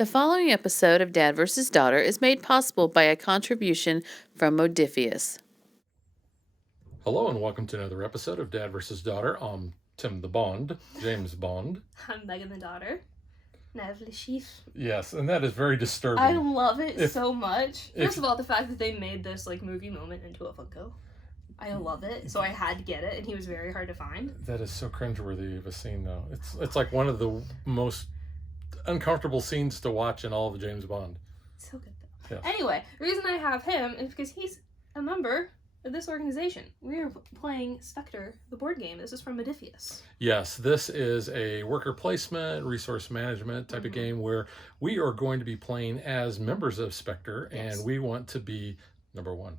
The following episode of Dad vs. Daughter is made possible by a contribution from Modifius. Hello and welcome to another episode of Dad vs. Daughter. I'm Tim the Bond, James Bond. I'm Megan the daughter. Nev le chief. Yes, and that is very disturbing. I love it so much. First of all, the fact that they made this movie moment into a Funko. I love it, so I had to get it, and he was very hard to find. That is so cringeworthy of a scene, though. It's like one of the most uncomfortable scenes to watch in all of James Bond. So good, though. Yes. Anyway, the reason I have him is because he's a member of this organization. We are playing Spectre, the board game. This is from Modifius. Yes, this is a worker placement, resource management type of game where we are going to be playing as members of Spectre, and we want to be number one.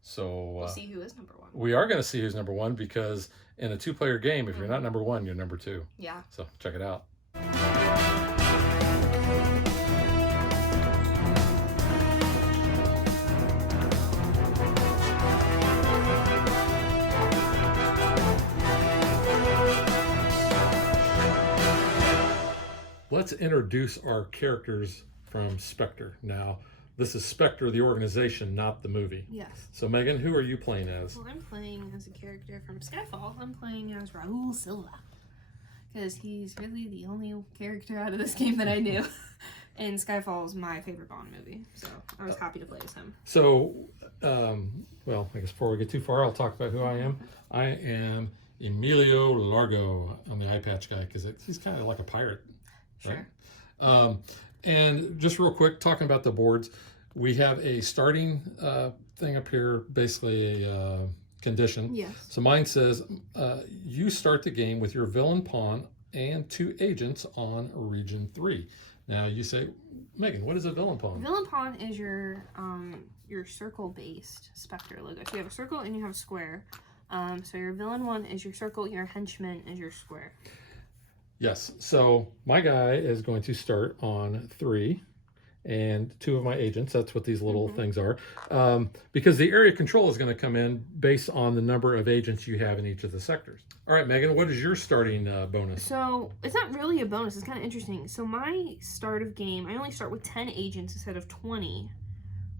So we'll see who is number one. We are going to see who's number one because in a two-player game, if you're not number one, you're number two. Yeah. So check it out. Let's introduce our characters from Spectre. Now, this is Spectre, the organization, not the movie. Yes. So, Megan, who are you playing as? Well, I'm playing as a character from Skyfall. I'm playing as Raul Silva. Because he's really the only character out of this game that I knew. And Skyfall is my favorite Bond movie. So I was happy to play as him. So, well, I guess before we get too far, I'll talk about who I am. I am Emilio Largo. I'm the eye patch guy because he's kind of like a pirate. Sure. Right? And just real quick, talking about the boards, we have a starting thing up here, basically a condition. Yes. So mine says, you start the game with your villain pawn and 2 agents on region 3. Now you say, Megan, what is a villain pawn? Villain pawn is your circle-based Spectre logo. So you have a circle and you have a square. So your villain one is your circle, your henchman is your square. Yes, so my guy is going to start on 3 and 2 of my agents. That's what these little things are. Because the area control is going to come in based on the number of agents you have in each of the sectors. All right, Megan, what is your starting bonus? So it's not really a bonus. It's kind of interesting. So my start of game, I only start with 10 agents instead of 20.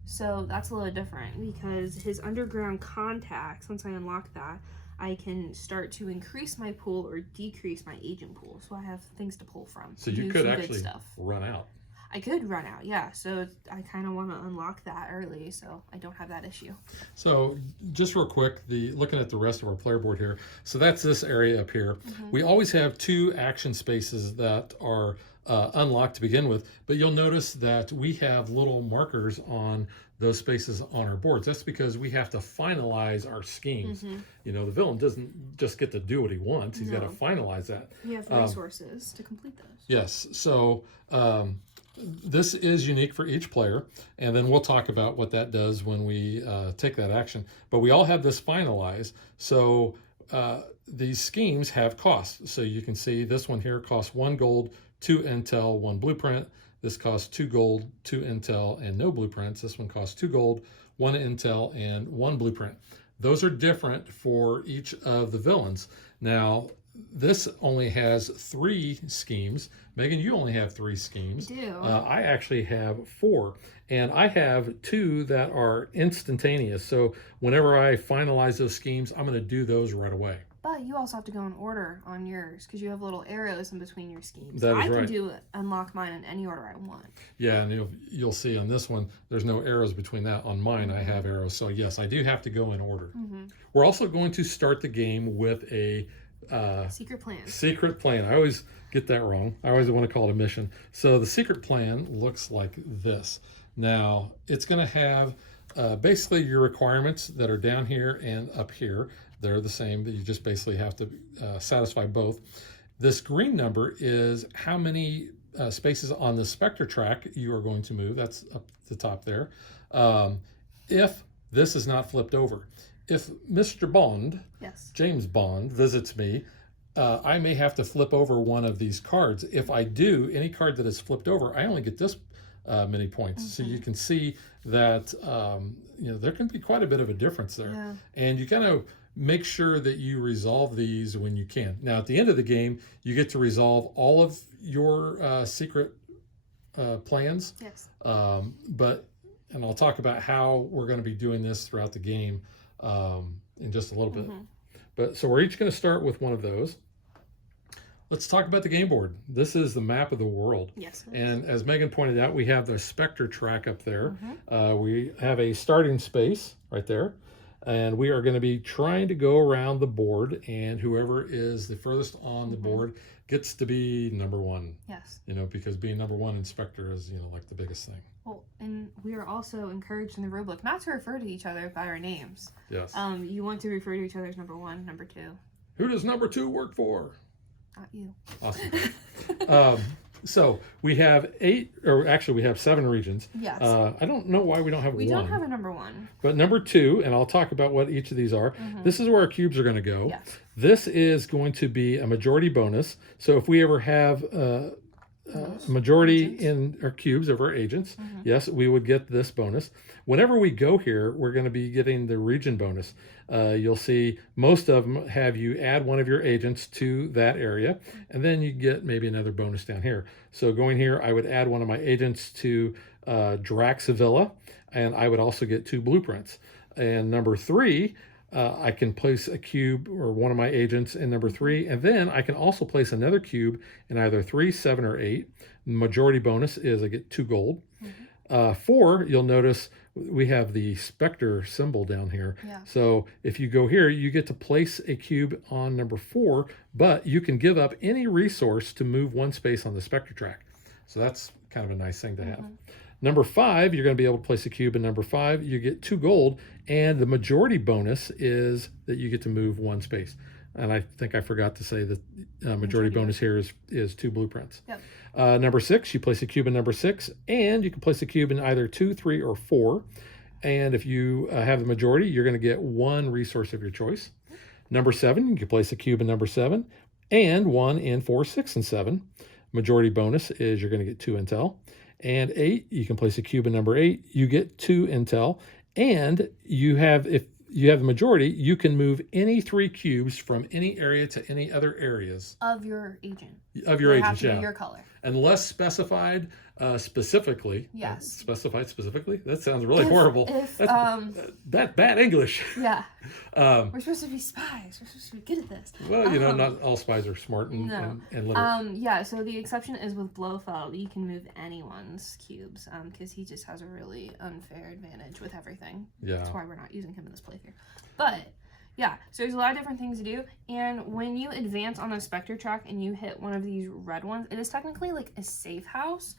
So that's a little different because his underground contacts, once I unlock that, I can start to increase my pool or decrease my agent pool. So I have things to pull from. So you could actually run out. I could run out, yeah. So I kind of want to unlock that early so I don't have that issue. So just real quick, looking at the rest of our player board here. So that's this area up here. We always have 2 action spaces that are unlocked to begin with, but you'll notice that we have little markers on those spaces on our boards. That's because we have to finalize our schemes. You know, the villain doesn't just get to do what he wants. He's got to finalize that. You have resources to complete those. Yes. So this is unique for each player, and then we'll talk about what that does when we take that action. But we all have this finalized. So these schemes have costs. So you can see this one here costs 1 gold, 2 intel, 1 blueprint. This costs 2 gold, 2 intel, and no blueprints. This one costs 2 gold, 1 intel, and 1 blueprint. Those are different for each of the villains. Now, this only has 3 schemes. Megan, you only have 3 schemes. I do. I actually have 4. And I have 2 that are instantaneous. So whenever I finalize those schemes, I'm going to do those right away. But you also have to go in order on yours because you have little arrows in between your schemes. That is I can unlock mine in any order I want. Yeah, and you'll see on this one, there's no arrows between that. On mine, I have arrows. So yes, I do have to go in order. We're also going to start the game with a secret plan. Secret plan. I always get that wrong. I always want to call it a mission. So the secret plan looks like this. Now, it's going to have basically your requirements that are down here and up here. They're the same, that you just basically have to satisfy both. This green number is how many spaces on the Spectre track you are going to move. That's up the top there. If this is not flipped over. If Mr. Bond, James Bond, visits me, I may have to flip over one of these cards. If I do, any card that is flipped over, I only get this many points. So you can see that there can be quite a bit of a difference there. Yeah. And you kind of make sure that you resolve these when you can. Now, at the end of the game, you get to resolve all of your secret plans. Yes. And I'll talk about how we're going to be doing this throughout the game in just a little bit. But so we're each going to start with one of those. Let's talk about the game board. This is the map of the world. Yes. And as Megan pointed out, we have the Spectre track up there. We have a starting space right there. And we are going to be trying to go around the board, and whoever is the furthest on the board gets to be number one. Yes. You know, because being number one in Spectre is, you know, like the biggest thing. Well, and we are also encouraged in the rulebook not to refer to each other by our names. Yes. You want to refer to each other as number one, number two. Who does number two work for? Not you. Awesome. So we have we have 7 regions. Yes. I don't know why we don't have We one. don't have a number one. But number 2, and I'll talk about what each of these are. This is where our cubes are going to go. Yes. This is going to be a majority bonus. So if we ever have majority in our cubes of our agents, yes, we would get this bonus. Whenever we go here, we're going to be getting the region bonus. You'll see most of them have you add one of your agents to that area, and then you get maybe another bonus down here. So going here, I would add one of my agents to Draxavilla, and I would also get 2 blueprints. And number 3, I can place a cube or one of my agents in number 3, and then I can also place another cube in either 3, 7, or 8. Majority bonus is I get 2 gold. 4, you'll notice we have the Spectre symbol down here. Yeah. So if you go here, you get to place a cube on number 4, but you can give up any resource to move 1 space on the Spectre track. So that's kind of a nice thing to have. Number 5, you're going to be able to place a cube in number 5. You get 2 gold, and the majority bonus is that you get to move 1 space. And I think I forgot to say that majority bonus here is 2 blueprints. Yep. Number 6, you place a cube in number 6, and you can place a cube in either 2, 3, or 4. And if you have the majority, you're going to get 1 resource of your choice. Number 7, you can place a cube in number 7, and 1 in 4, 6, and 7. Majority bonus is you're going to get 2 intel. And 8, you can place a cube in number 8, you get 2 intel. And you have, if you have the majority, you can move any 3 cubes from any area to any other areas. Of your agent. Of your They agents, have to yeah. be your color. Unless specified specifically. Yes. Specified specifically? That sounds really horrible. If, That bad English. yeah. We're supposed to be spies. We're supposed to be good at this. Well, you know, not all spies are smart and literate. Yeah, so the exception is with Blofeld. You can move anyone's cubes because he just has a really unfair advantage with everything. Yeah. That's why we're not using him in this playthrough. But yeah, so there's a lot of different things to do. And when you advance on a Spectre track and you hit one of these red ones, it is technically like a safe house.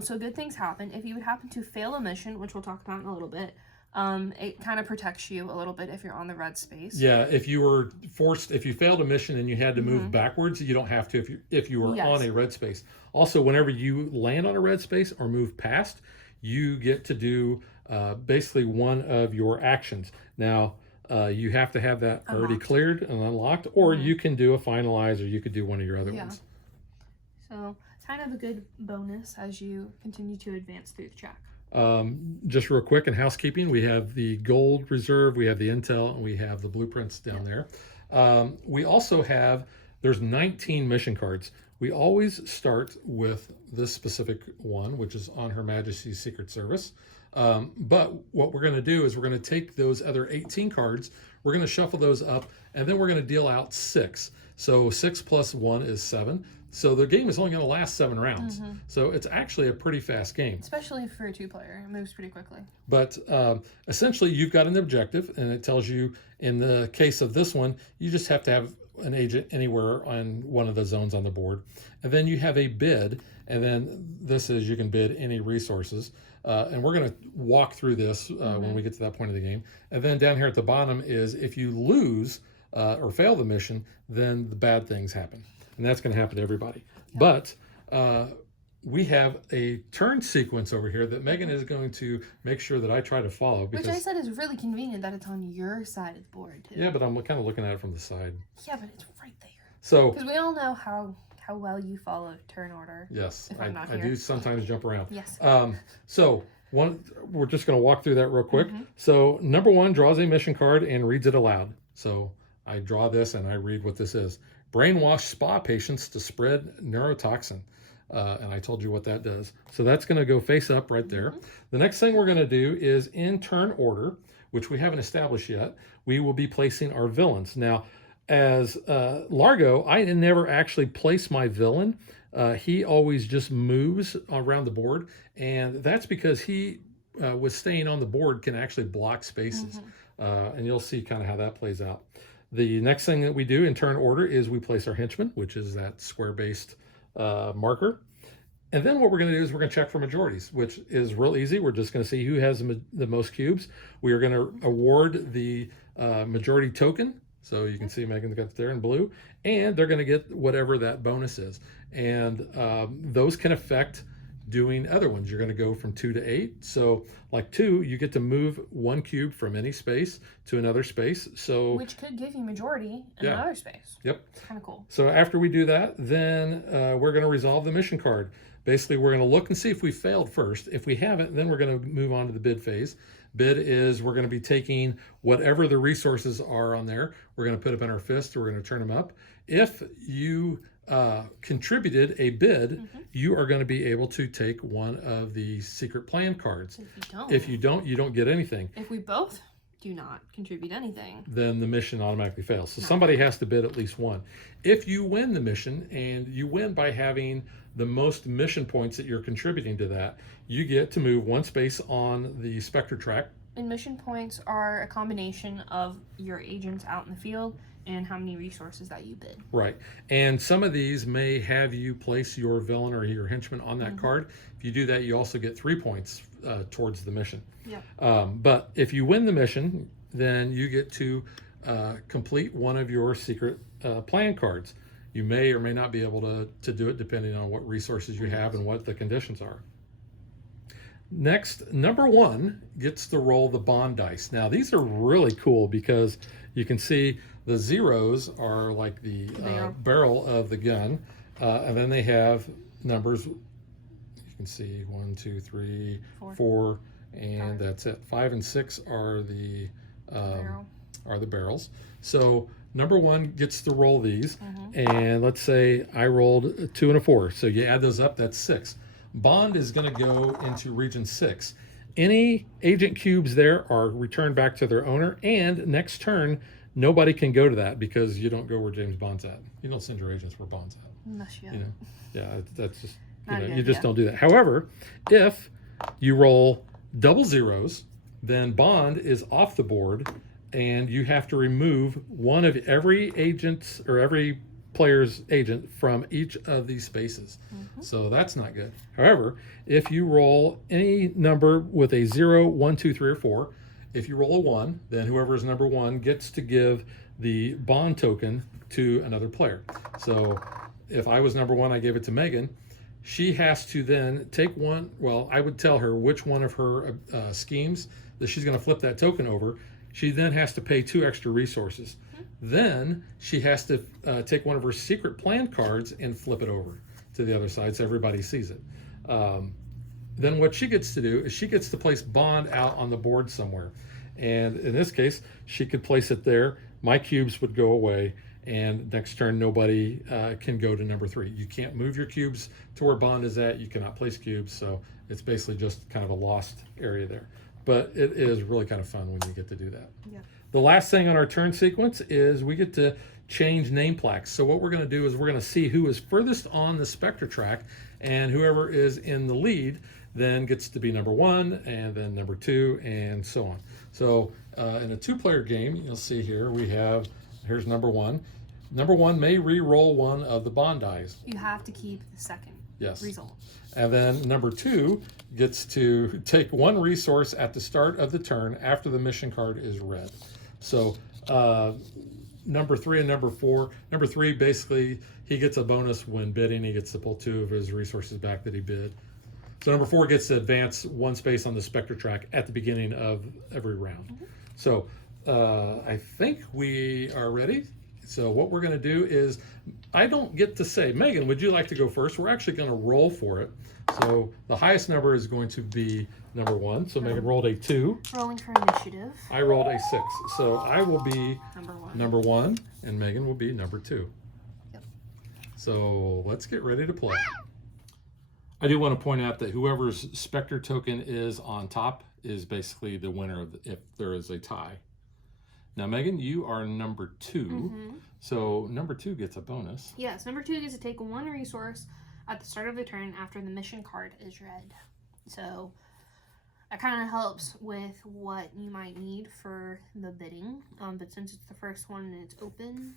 So good things happen. If you would happen to fail a mission, which we'll talk about in a little bit, it kind of protects you a little bit if you're on the red space. Yeah, if you failed a mission and you had to move backwards, you don't have to if you were on a red space. Also, whenever you land on a red space or move past, you get to do basically one of your actions. Now, you have to have that already cleared and unlocked, or you can do a finalize, or you could do one of your other ones. So it's kind of a good bonus as you continue to advance through the track. Just real quick in housekeeping, we have the gold reserve, we have the intel, and we have the blueprints down there. We also have, there's 19 mission cards. We always start with this specific one, which is on Her Majesty's Secret Service. But what we're going to do is we're going to take those other 18 cards, we're going to shuffle those up, and then we're going to deal out 6. So 6 plus 1 is 7. So the game is only going to last 7 rounds. So it's actually a pretty fast game. Especially for a 2-player. It moves pretty quickly. But essentially, you've got an objective, and it tells you, in the case of this one, you just have to have an agent anywhere on one of the zones on the board. And then you have a bid, and then this is you can bid any resources. And we're going to walk through this when we get to that point of the game. And then down here at the bottom is if you lose or fail the mission, then the bad things happen. And that's going to happen to everybody. But we have a turn sequence over here that Megan is going to make sure that I try to follow. Which I said is really convenient that it's on your side of the board, too. Yeah, but I'm kind of looking at it from the side. Yeah, but it's right there. So because we all know how well you follow turn order. Yes, if I'm not I here. do sometimes jump around. Yes. So we're just going to walk through that real quick. So number 1 draws a mission card and reads it aloud. So I draw this and I read what this is. Brainwash spa patients to spread neurotoxin. And I told you what that does. So that's going to go face up right there. The next thing we're going to do is in turn order, which we haven't established yet, we will be placing our villains. Now, as Largo, I never actually place my villain. He always just moves around the board, and that's because he, with staying on the board, can actually block spaces. And you'll see kind of how that plays out. The next thing that we do in turn order is we place our henchman, which is that square-based marker. And then what we're going to do is we're going to check for majorities, which is real easy. We're just going to see who has the most cubes. We are going to award the majority token. So you can see Megan's got it there in blue. And they're going to get whatever that bonus is. And those can affect doing other ones. You're going to go from 2 to 8. So like 2, you get to move 1 cube from any space to another space. So which could give you majority in another space. Yep. It's kind of cool. So after we do that, then we're going to resolve the mission card. Basically, we're going to look and see if we failed first. If we haven't, then we're going to move on to the bid phase. Bid is we're going to be taking whatever the resources are on there. We're going to put up in our fist. We're going to turn them up. If you contributed a bid, you are going to be able to take one of the secret plan cards. If you don't, you don't get anything. If we both do not contribute anything, then the mission automatically fails. So somebody has to bid at least one. If you win the mission, and you win by having the most mission points that you're contributing to that, you get to move 1 space on the Spectre track. And mission points are a combination of your agents out in the field and how many resources that you bid. Right. And some of these may have you place your villain or your henchman on that card. If you do that, you also get 3 points towards the mission. Yeah. But if you win the mission, then you get to complete one of your secret plan cards. You may or may not be able to do it depending on what resources you have and what the conditions are. Next, number 1 gets to roll the bond dice. Now, these are really cool because you can see the zeros are like the barrel of the gun, and then they have numbers. You can see 1, 2, 3, 4, and that's it. 5 and 6 are the barrels. So number 1 gets to roll these, and let's say I rolled a 2 and a 4. So you add those up, that's 6. Bond is going to go into region 6. Any agent cubes there are returned back to their owner, and next turn, nobody can go to that because you don't go where James Bond's at. You don't send your agents where Bond's at. Unless you Yeah, that's just, Not you just don't do that. However, if you roll double zeros, then Bond is off the board, and you have to remove one of every agent's or every player's agent from each of these spaces. So that's not good. However, if you roll any number with a 0, 1, 2, 3, or 4, if you roll a 1, then whoever is number 1 gets to give the bond token to another player. So if I was number 1, I gave it to Megan. She has to then take one. Well, I would tell her which one of her schemes that she's going to flip that token over. She then has to pay 2 extra resources. Then she has to take one of her secret plan cards and flip it over to the other side so everybody sees it. Then what she gets to do is she gets to place bond out on the board somewhere. And in this case, she could place it there. My cubes would go away, and next turn nobody can go to number 3. You can't move your cubes to where bond is at. You cannot place cubes, so it's basically just kind of a lost area there. But it is really kind of fun when you get to do that. Yeah. The last thing on our turn sequence is we get to change name plaques. So what we're going to do is we're going to see who is furthest on the Spectre track, and whoever is in the lead then gets to be number 1, and then number 2, and so on. So in a 2-player game, you'll see here we have, here's number 1. Number 1 may re-roll one of the bond dice. You have to keep the second result. And then number 2 gets to take 1 resource at the start of the turn after the mission card is read. So number 3 and number 4. Number 3, basically, he gets a bonus when bidding. He gets to pull 2 of his resources back that he bid. So number 4 gets to advance 1 space on the Spectre track at the beginning of every round. So I think we are ready. So what we're going to do is, I don't get to say, Megan, would you like to go first? We're actually going to roll for it. So the highest number is going to be number 1. So Megan rolled a 2. Rolling for initiative. I rolled a 6. So I will be Number 1. and Megan will be number 2. Yep. So let's get ready to play. I do want to point out that whoever's Spectre token is on top is basically the winner of if there is a tie. Now, Megan, you are number 2. So number 2 gets a bonus. Yes, number 2 gets to take 1 resource at the start of the turn after the mission card is read. So that kind of helps with what you might need for the bidding. But since it's the first one and it's open,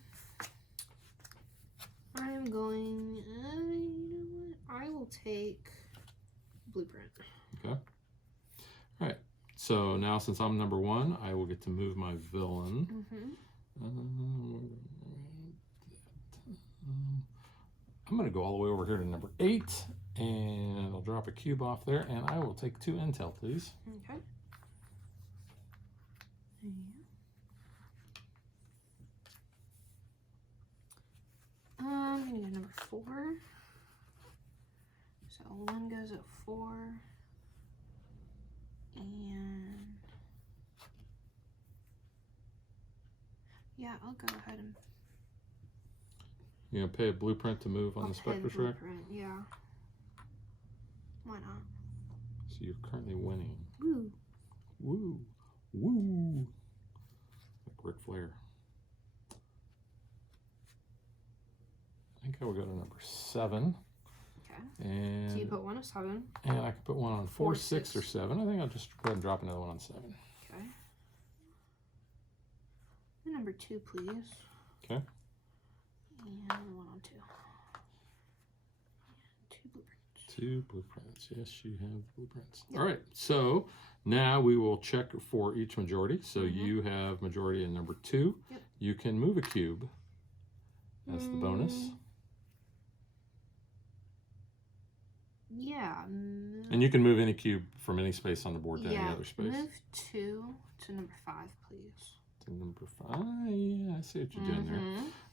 I'm going, you know what? I will take Blueprint. Okay. All right. So now, since I'm number 1, I will get to move my villain. I'm going to go all the way over here to number 8, and I'll drop a cube off there, and I will take 2 intel, please. Okay. I'm going to go number 4. So 1 goes at 4. And yeah, I'll go ahead and You gonna pay a blueprint to move on the Spectre track? Yeah. Why not? So you're currently winning. Woo. Woo. Woo. Like Ric Flair. I think I will go to number 7. Okay. And So you put 1 of 7. And I can put 1 on 4, 6, 6. or 7. I think I'll just go ahead and drop another 1 on 7. Okay. And number 2, please. Okay. And 1 on 2. And 2 blueprints. 2 blueprints. Yes, you have blueprints. Yep. All right. So now we will check for each majority. So you have majority in number 2. Yep. You can move a cube. That's the bonus. Yeah. And you can move any cube from any space on the board to any other space. Move 2 to number 5, please. To number 5. Yeah, I see what you're doing there.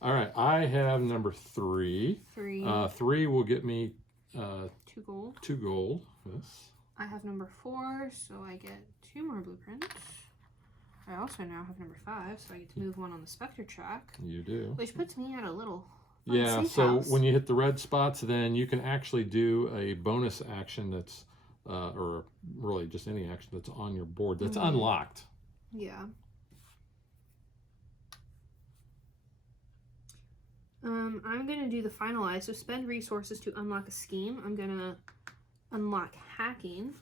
All right. I have number 3. 3. 3 will get me 2 gold. 2 gold. Yes. I have number 4, so I get 2 more blueprints. I also now have number 5, so I get to move 1 on the Spectre track. You do. Which puts me at a little Yeah, safe so house. when you hit the red spots, then you can actually do a bonus action that's, or really just any action that's on your board that's unlocked. Yeah. I'm going to do the finalize. So spend resources to unlock a scheme. I'm going to unlock hacking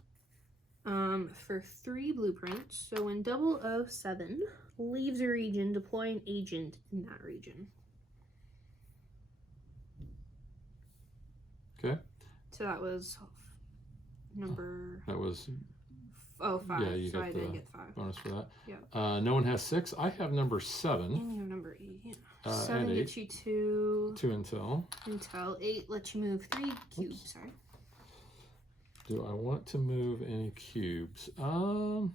for 3 blueprints. So when 007 leaves a region, deploy an agent in that region. Okay. So that was number... That was 5. Yeah, you so got I the didn't get 5. bonus for that. Yeah. No one has 6. I have number 7. And you have number 8. And 7 8. gets you 2 intel. intel. 8 lets you move 3 cubes. Oops. Sorry. Do I want to move any cubes? You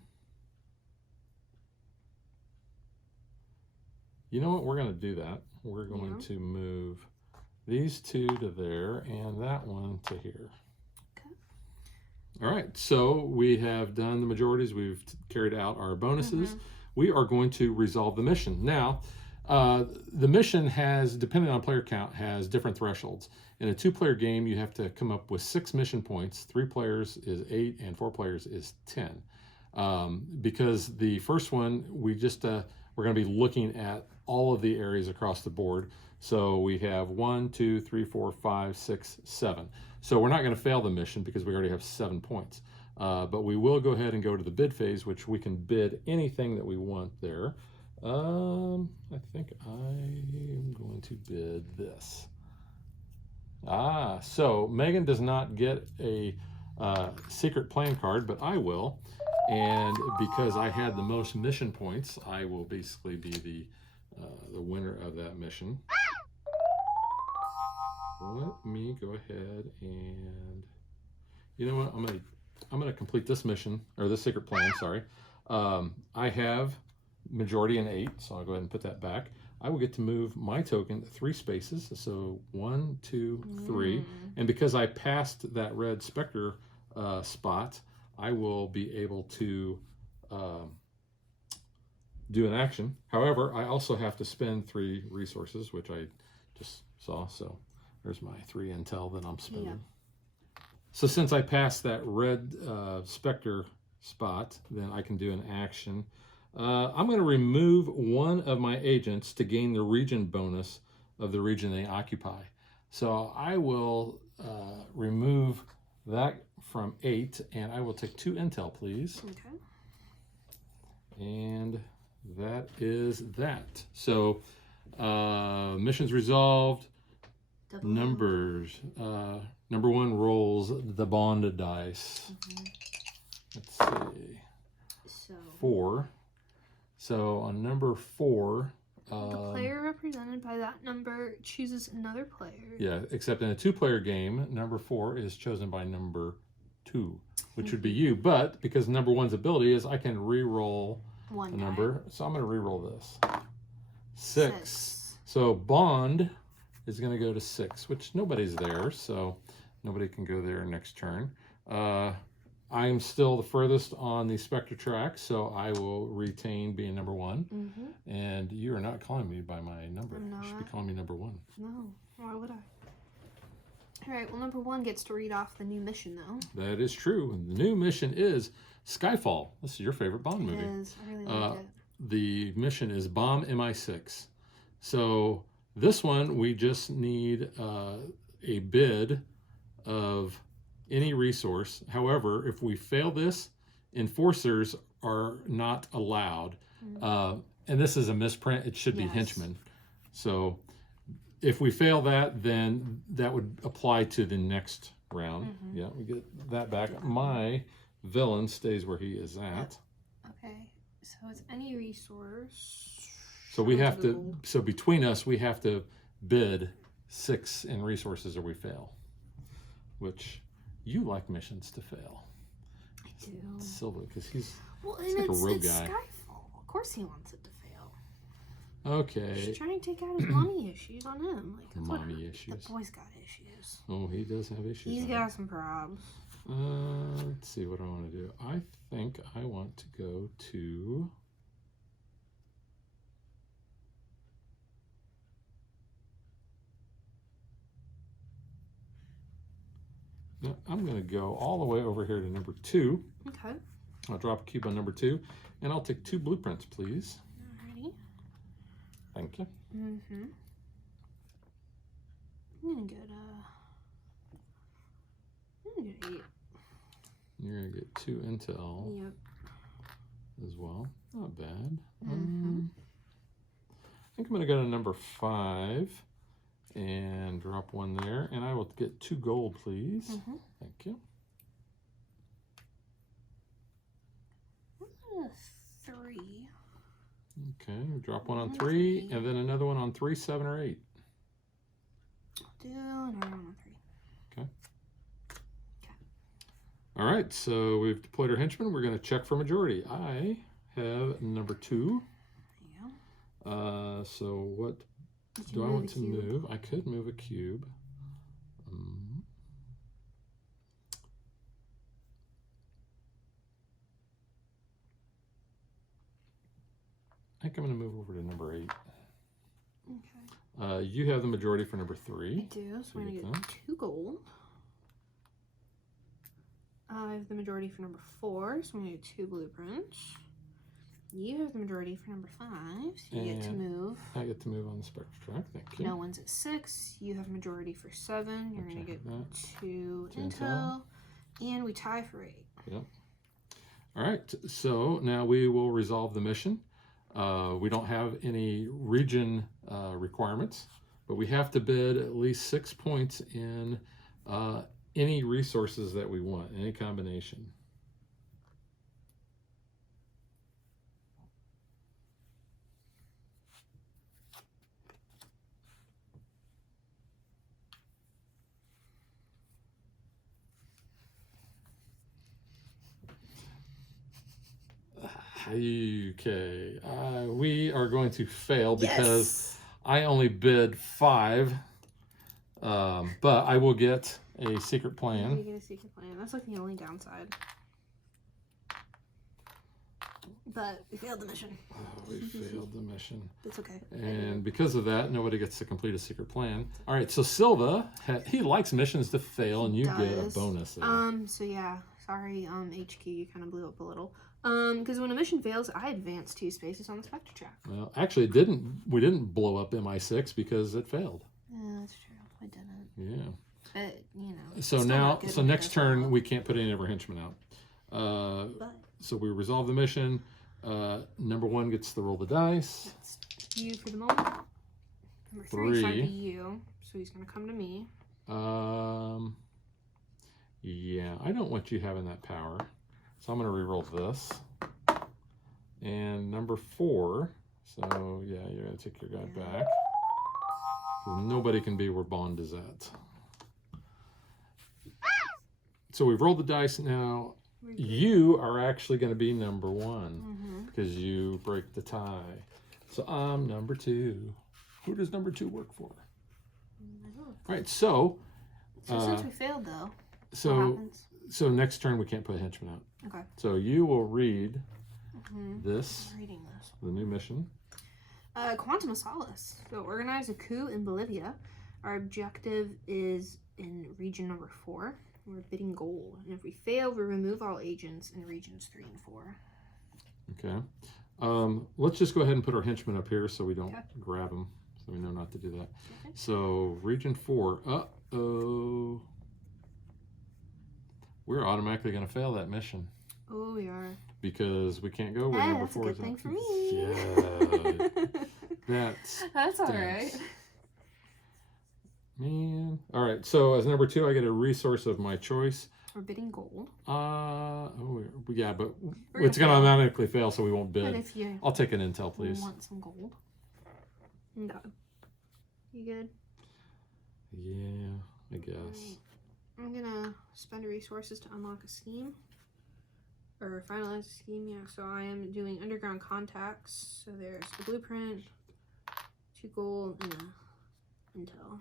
know what? We're going to do that. We're going to move these 2 to there and that one to here. Okay. All right. So we have done the majorities. We've carried out our bonuses. We are going to resolve the mission. Now, the mission has, depending on player count, has different thresholds. In a 2-player game, you have to come up with 6 mission points. 3 players is 8, and 4 players is 10. Because the first one, we're going to be looking at all of the areas across the board. So we have 1, 2, 3, 4, 5, 6, 7. So we're not going to fail the mission because we already have 7 points. But we will go ahead and go to the bid phase, which we can bid anything that we want there. I think I'm going to bid this. So Megan does not get a secret plan card, but I will. And because I had the most mission points, I will basically be the winner of that mission. Let me go ahead and, you know what? I'm gonna complete this mission, or this secret plan. Sorry. I have majority in 8, so I'll go ahead and put that back. I will get to move my token 3 spaces, so 1, 2, 3. And because I passed that red Spectre spot, I will be able to do an action. However, I also have to spend 3 resources, which I just saw. So there's my 3 intel that I'm spending. So since I passed that red Spectre spot, then I can do an action. I'm going to remove one of my agents to gain the region bonus of the region they occupy. So I will remove that from 8, and I will take 2 intel, please. Okay. And that is that. So missions resolved. Double. Numbers. Number 1 rolls the bond dice. Let's see. So 4. So on number 4, the player represented by that number chooses another player. yeah, except in a 2-player game, number 4 is chosen by number 2, which would be you. But because number 1's ability is I can re-roll One a die. number, so I'm going to re-roll this. 6. So bond is going to go to 6, which nobody's there, so nobody can go there next turn. I'm still the furthest on the Spectre track, so I will retain being number 1. Mm-hmm. And you are not calling me by my number. I'm You should be not. calling me number 1. No, why would I? All right, well, number 1 gets to read off the new mission, though. That is true. The new mission is Skyfall. This is your favorite Bond movie. It is. I really like it. The mission is Bomb MI6. So this one, we just need a bid of any resource. However, if we fail this, enforcers are not allowed. And this is a misprint. It should be Yes. henchmen. So if we fail that, then that would apply to the next round. Yeah, we get that back. My villain stays where he is at. Okay, so it's any resource. So we Shown have the to, gold. so between us, we have to bid 6 in resources or we fail. Which you like missions to fail. I do. Silva, because he's Well, he's and like a rogue it's guy. Skyfall. Of course he wants it to fail. Okay. She's trying to take out his mommy issues on him. Like, that's what Mommy issues. The boy's got issues. Oh, he does have issues. He's on got some problems. it. Let's see what I want to do. I think I want to go to. No, I'm going to go all the way over here to number 2. Okay. I'll drop a cube on number 2, and I'll take 2 blueprints, please. Alrighty. Thank you. Mm-hmm. I'm gonna get 8. You're going to get 2 intel Yep. as well. Not bad. Mhm. I think I'm going to go to number 5 and drop 1 there, and I will get 2 gold, please. Mm-hmm. Thank you. 3. Okay, drop 1 on 3, and then another one on 3, 7, or 8. Do another one on 3. All right, so we've deployed our henchmen. We're going to check for majority. I have number 2. Yeah. So what You can do I move want a to cube. move? I could move a cube. I think I'm going to move over to number 8. Okay. You have the majority for number I 3. do, so I'm you gonna get get 2 gold. I have the majority for number 4, so I'm gonna get 2 blueprints. You have the majority for number 5, so you get to And move. I get to move on the Spectre track. Thank you. No one's at 6. You have majority for 7. You're gonna Okay, get that. 2 2 intel. And we tie for 8. Yep. All right, so now we will resolve the mission. We don't have any region requirements, but we have to bid at least 6 points in any resources that we want, any combination. Okay, we are going to fail because I only bid 5, but I will get a secret You plan. get a secret plan. That's like the only downside. But we failed the mission. Oh, we failed the mission. It's okay. And because of that, nobody gets to complete a secret plan. All right, so Silva, he likes missions to fail, and you get a bonus there. So yeah, sorry, HQ, you kind of blew up a little. Because when a mission fails, I advance 2 spaces on the Spectre track. Well, actually, we didn't blow up MI6 because it failed. Yeah, that's true. I didn't. Yeah. But, you know. So now, so next turn, we can't put any of our henchmen out. But So we resolve the mission. Number 1 gets to roll the dice. that's you for the moment. Number 3 should be you. So he's going to come to me. Yeah, I don't want you having that power. So I'm going to re-roll this. And number 4. So, yeah, you're going to take your guy back. Nobody can be where Bond is at. So we've rolled the dice now. You are actually going to be number 1 because you break the tie. So I'm number 2. Who does number 2 work for? All right, so since we failed, though, what so happens? so next turn we can't put a henchman out. Okay. So you will read this, I'm reading this. the new mission. Quantum of Solace. So organize a coup in Bolivia. Our objective is in region number 4. We're bidding gold. And if we fail, we remove all agents in regions 3 and 4. Okay. Let's just go ahead and put our henchmen up here so we don't grab them. So we know not to do that. Okay. So region 4. Uh-oh. We're automatically going to fail that mission. Oh, we are. Because we can't go where number 4 that's a good thing for me. Yeah. That's all right. Man. All right. So as number 2, I get a resource of my choice. We're bidding gold. Oh, yeah, but it's going to automatically fail, so we won't bid. But if you I'll take an intel, please. want some gold. No. You good? Yeah, I guess. I'm gonna spend resources to unlock a scheme. Or finalize a scheme, yeah. So I am doing underground contacts. So there's the blueprint, 2 gold, and a intel.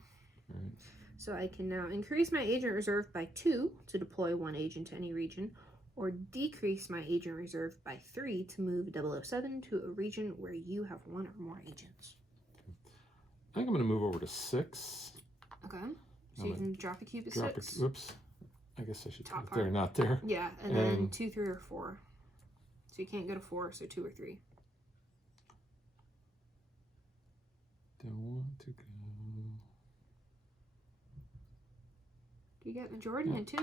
Right. So I can now increase my agent reserve by 2 to deploy 1 agent to any region, or decrease my agent reserve by 3 to move 007 to a region where you have 1 or more agents. I think I'm going to move over to 6. Okay. So you can drop a cube to 6. Whoops. I guess I should Top put it there, part. not there. Yeah, and then 2, 3, or 4. So you can't go to 4, so 2 or 3. Don't want to go. You get majority in 2.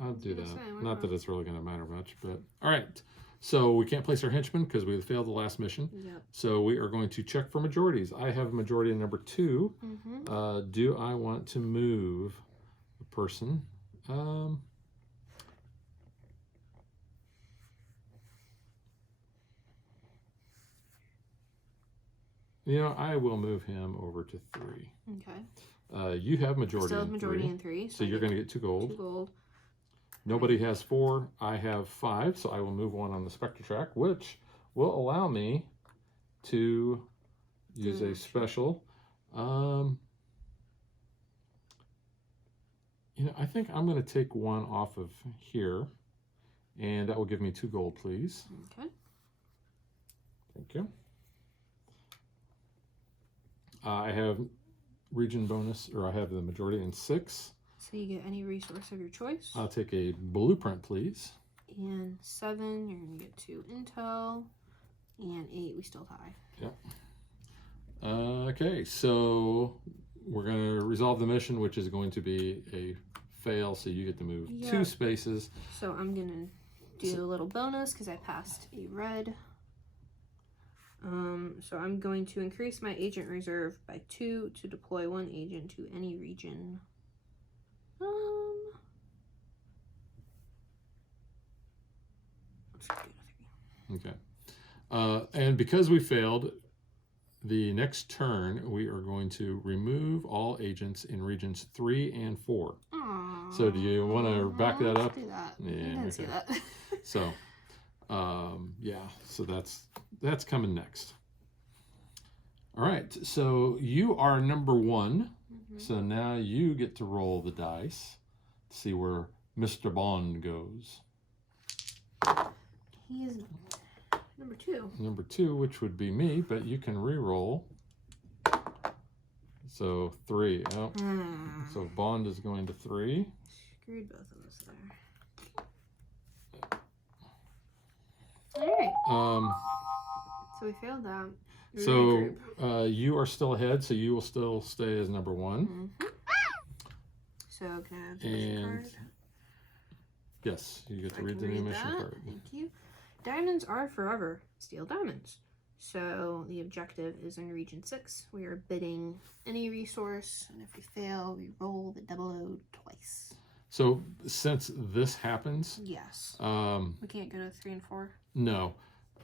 I'll do that. say, why Not that not? it's really going to matter much, but all right. So we can't place our henchmen because we failed the last mission. Yep. So we are going to check for majorities. I have majority in number 2. Do I want to move a person? You know, I will move him over to 3. Okay. You have majority Still have in majority 3. in 3. So you're going to get 2 gold. 2 gold. Nobody has 4. I have 5, so I will move 1 on the Spectre track, which will allow me to use a special. You know, I think I'm going to take 1 off of here, and that will give me 2 gold, please. Okay. Thank you. I have region bonus, or I have the majority in 6. So you get any resource of your choice. I'll take a blueprint, please. And 7, you're going to get 2 intel. And 8, we still tie. Yep. Okay, so we're going to resolve the mission, which is going to be a fail, so you get to move 2 spaces. So I'm going to do a little bonus because I passed a red. So I'm going to increase my agent reserve by 2 to deploy 1 agent to any region. Let's do a 3. Okay. And because we failed, the next turn we are going to remove all agents in regions 3 and 4. Aww, So do you want to back that up? Do that. Yeah, I didn't see okay. that. So, yeah, so that's coming next. All right, so you are number 1. So now you get to roll the dice to see where Mr. Bond goes. He is Number 2. Number 2, which would be me, but you can re-roll. So 3. Oh. So Bond is going to 3. Screwed both of us there. Alright. So we failed that. So you are still ahead, so you will still stay as number 1. So can I have the mission card? Yes, you get to read the new mission card. Thank you. Diamonds are forever. Steal diamonds. So the objective is in Region 6. We are bidding any resource, and if we fail, we roll the 00 twice. So since this happens, yes, we can't go to 3 and 4. No,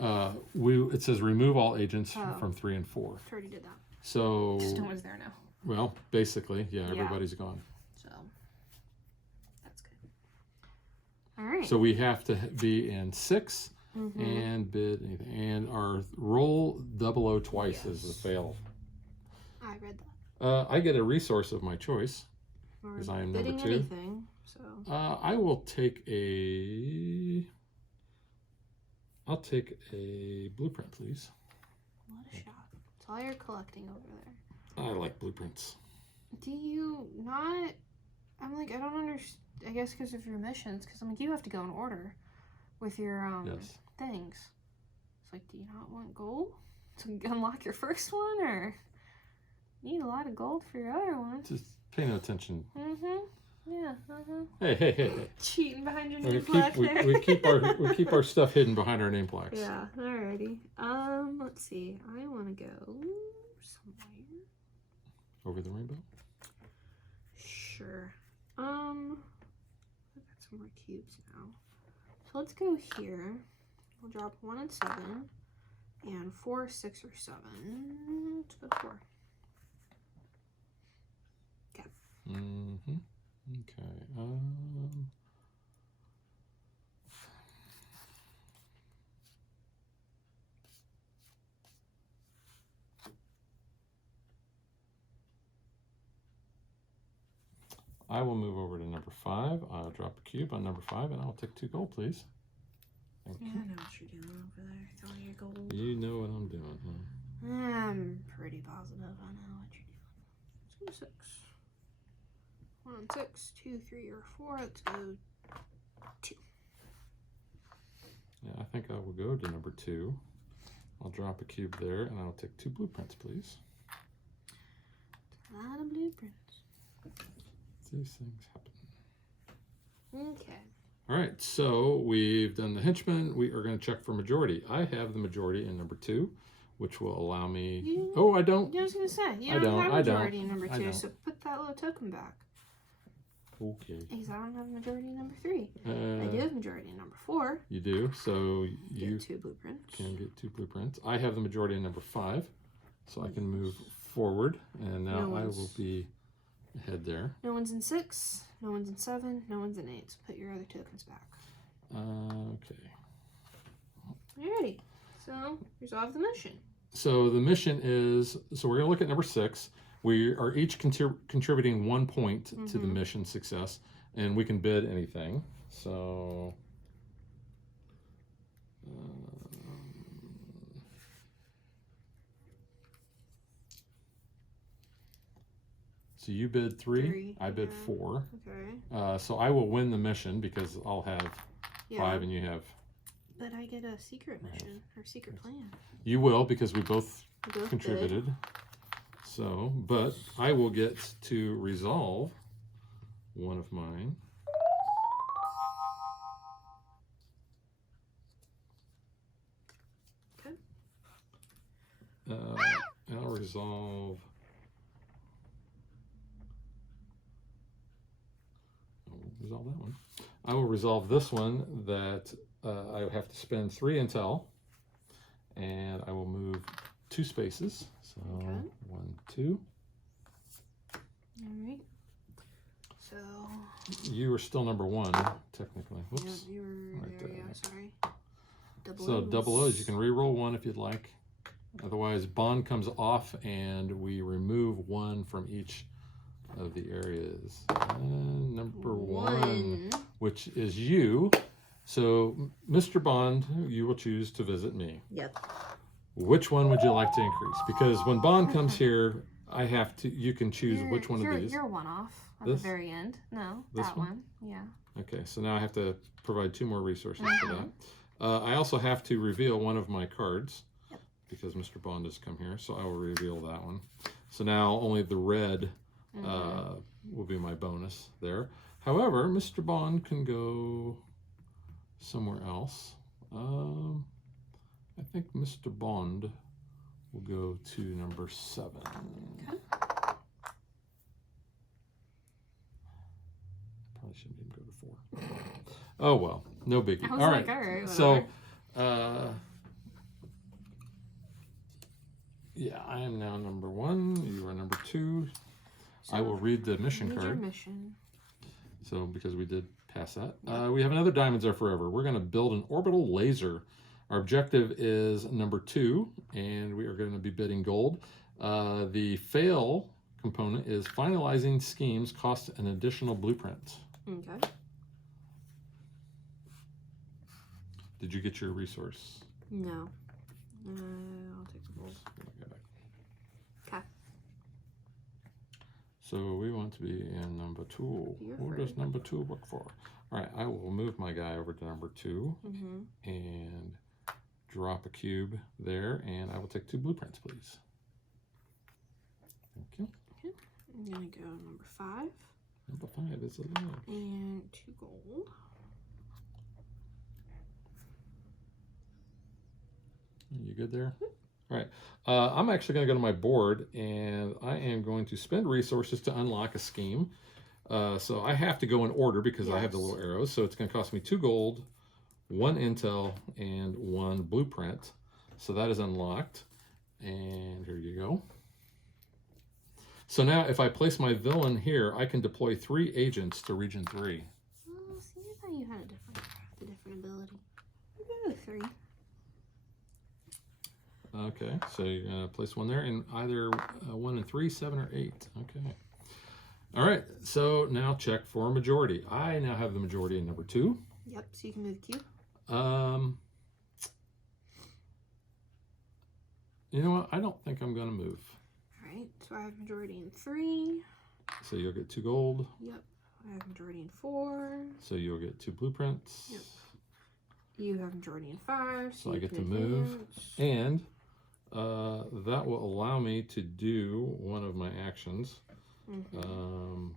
it says remove all agents from 3 and 4. Already did that. So just no one's there now. Well, basically, yeah, everybody's gone. So that's good. All right. So we have to be in 6 and bid anything, and our roll 00 twice is a fail. I read that. I get a resource of my choice because I am number 2. Anything, so. I will take a. I'll take a blueprint, please. What a shot! It's all you're collecting over there. I like blueprints. Do you not? I'm like, I don't understand. I guess because of your missions, because I'm like, you have to go in order with your things. It's like, do you not want gold to unlock your first one, or you need a lot of gold for your other one? Just pay no attention. Yeah. Hey. Cheating behind your name plaque there. We keep our stuff hidden behind our name plaques. Yeah. Alrighty. Let's see. I want to go somewhere. Over the rainbow. Sure. I've got some more cubes now. So let's go here. We'll drop 1 and 7, and 4, 6, or 7. Let's go 4. Okay. Okay. I will move over to number 5. I'll drop a cube on number 5, and I'll take 2 gold, please. Thank you. I know what you're doing over there. Throwing your gold. You know what I'm doing, huh? I'm pretty positive I know what you're doing. Let's go 6. 1 and 6, 2, 3, or 4. Let's go 2. Yeah, I think I will go to number 2. I'll drop a cube there, and I'll take 2 blueprints, please. A lot of blueprints. These things happen. Okay. All right, so we've done the henchman. We are going to check for majority. I have the majority in number 2, which will allow me. I don't. I was going to say, you don't have majority in number 2, so put that little token back. Okay. Because I don't have majority in number 3. I do have majority in number 4. You do, so you get 2 blueprints. Can get 2 blueprints. I have the majority in number 5, so I can move forward, and now I will be ahead there. No one's in 6, no one's in 7, no one's in 8. So put your other tokens back. Okay. Alrighty. So resolve the mission. So the mission is, so we're going to look at number 6. We are each contributing 1 point to the mission success, and we can bid anything. So so you bid 3, I bid 4. Okay. So I will win the mission because I'll have 5 and you have. But I get a secret mission or secret plan. You will because we both contributed. Bid. So, but I will get to resolve one of mine. Okay. I'll resolve. Resolve that one. I will resolve this one that I have to spend 3 intel, and I will move 2 spaces. So 1, 2. All right. So you are still number 1 technically. Whoops. Yeah, you were right there. there. Yeah, sorry. So 00s. You can re-roll 1 if you'd like. Otherwise, bond comes off, and we remove 1 from each of the areas. Number 1, which is you, So, Mr. Bond, you will choose to visit me. Yep. Which one would you like to increase? Because when Bond comes here, I have to. You can choose which one of these. You're one off at This? the very end. No, This that one. Yeah. Okay, so now I have to provide 2 more resources for that. I also have to reveal one of my cards because Mr. Bond has come here, so I will reveal that one. So now only the red will be my bonus there. However, Mr. Bond can go somewhere else. I think Mr. Bond will go to number 7. Okay. Probably shouldn't even go to 4. Oh well, no biggie. I was all like, right. all right, So, yeah, I am now number 1. You are number 2. So I will read the mission read your card. mission. So, because we did pass that, we have another Diamonds Are Forever. We're going to build an orbital laser. Our objective is number 2, and we are going to be bidding gold. The fail component is finalizing schemes cost an additional blueprint. Okay. Did you get your resource? No. I'll take the gold. Okay. So we want to be in number 2. You're What free. does number 2 work for? All right, I will move my guy over to number 2 Mm-hmm. and drop a cube there, and I will take 2 blueprints, please. Thank you. I'm gonna go number 5 Number 5 is a little. and 2 gold. You good there? All right. I'm actually going to go to my board, and I am going to spend resources to unlock a scheme. So I have to go in order because I have the Yes. little arrows. So it's going to cost me 2 gold, 1 intel, and 1 blueprint. So that is unlocked. And here you go. So now if I place my villain here, I can deploy 3 agents to region 3. Oh, see, I thought you had a different ability. Go 3. Okay, so you're going to place 1 there, and either 1 and 3, 7 or 8. Okay. All right, so now check for majority. I now have the majority in number 2. Yep, so you can move cube. You know what? I don't think I'm going to move. Alright, so I have majority in 3. So you'll get 2 gold. Yep, I have majority in 4. So you'll get 2 blueprints. Yep. You have majority in 5. So you I get can to move. advance. And that will allow me to do one of my actions. Mhm.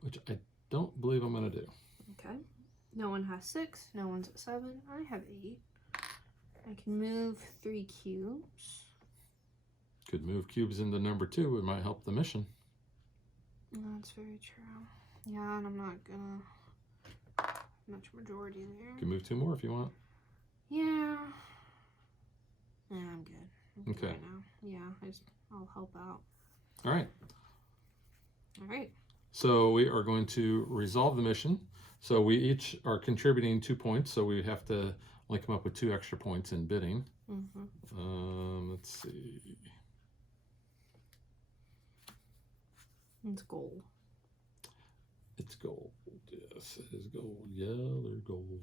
Which I don't believe I'm going to do. Okay. No one has 6. No one's at 7. I have 8. I can move 3 cubes. Could move cubes into number 2. It might help the mission. That's very true. Yeah, and I'm not gonna have much majority there. You can move 2 more if you want. Yeah. Yeah, I'm good. I'm good Okay. right now. Yeah, I'll help out. All right. All right. So we are going to resolve the mission. So we each are contributing 2 points. So we have to only come up with 2 extra points in bidding. Let's see. It's gold. It's gold. Yes, it is gold. Yellow gold.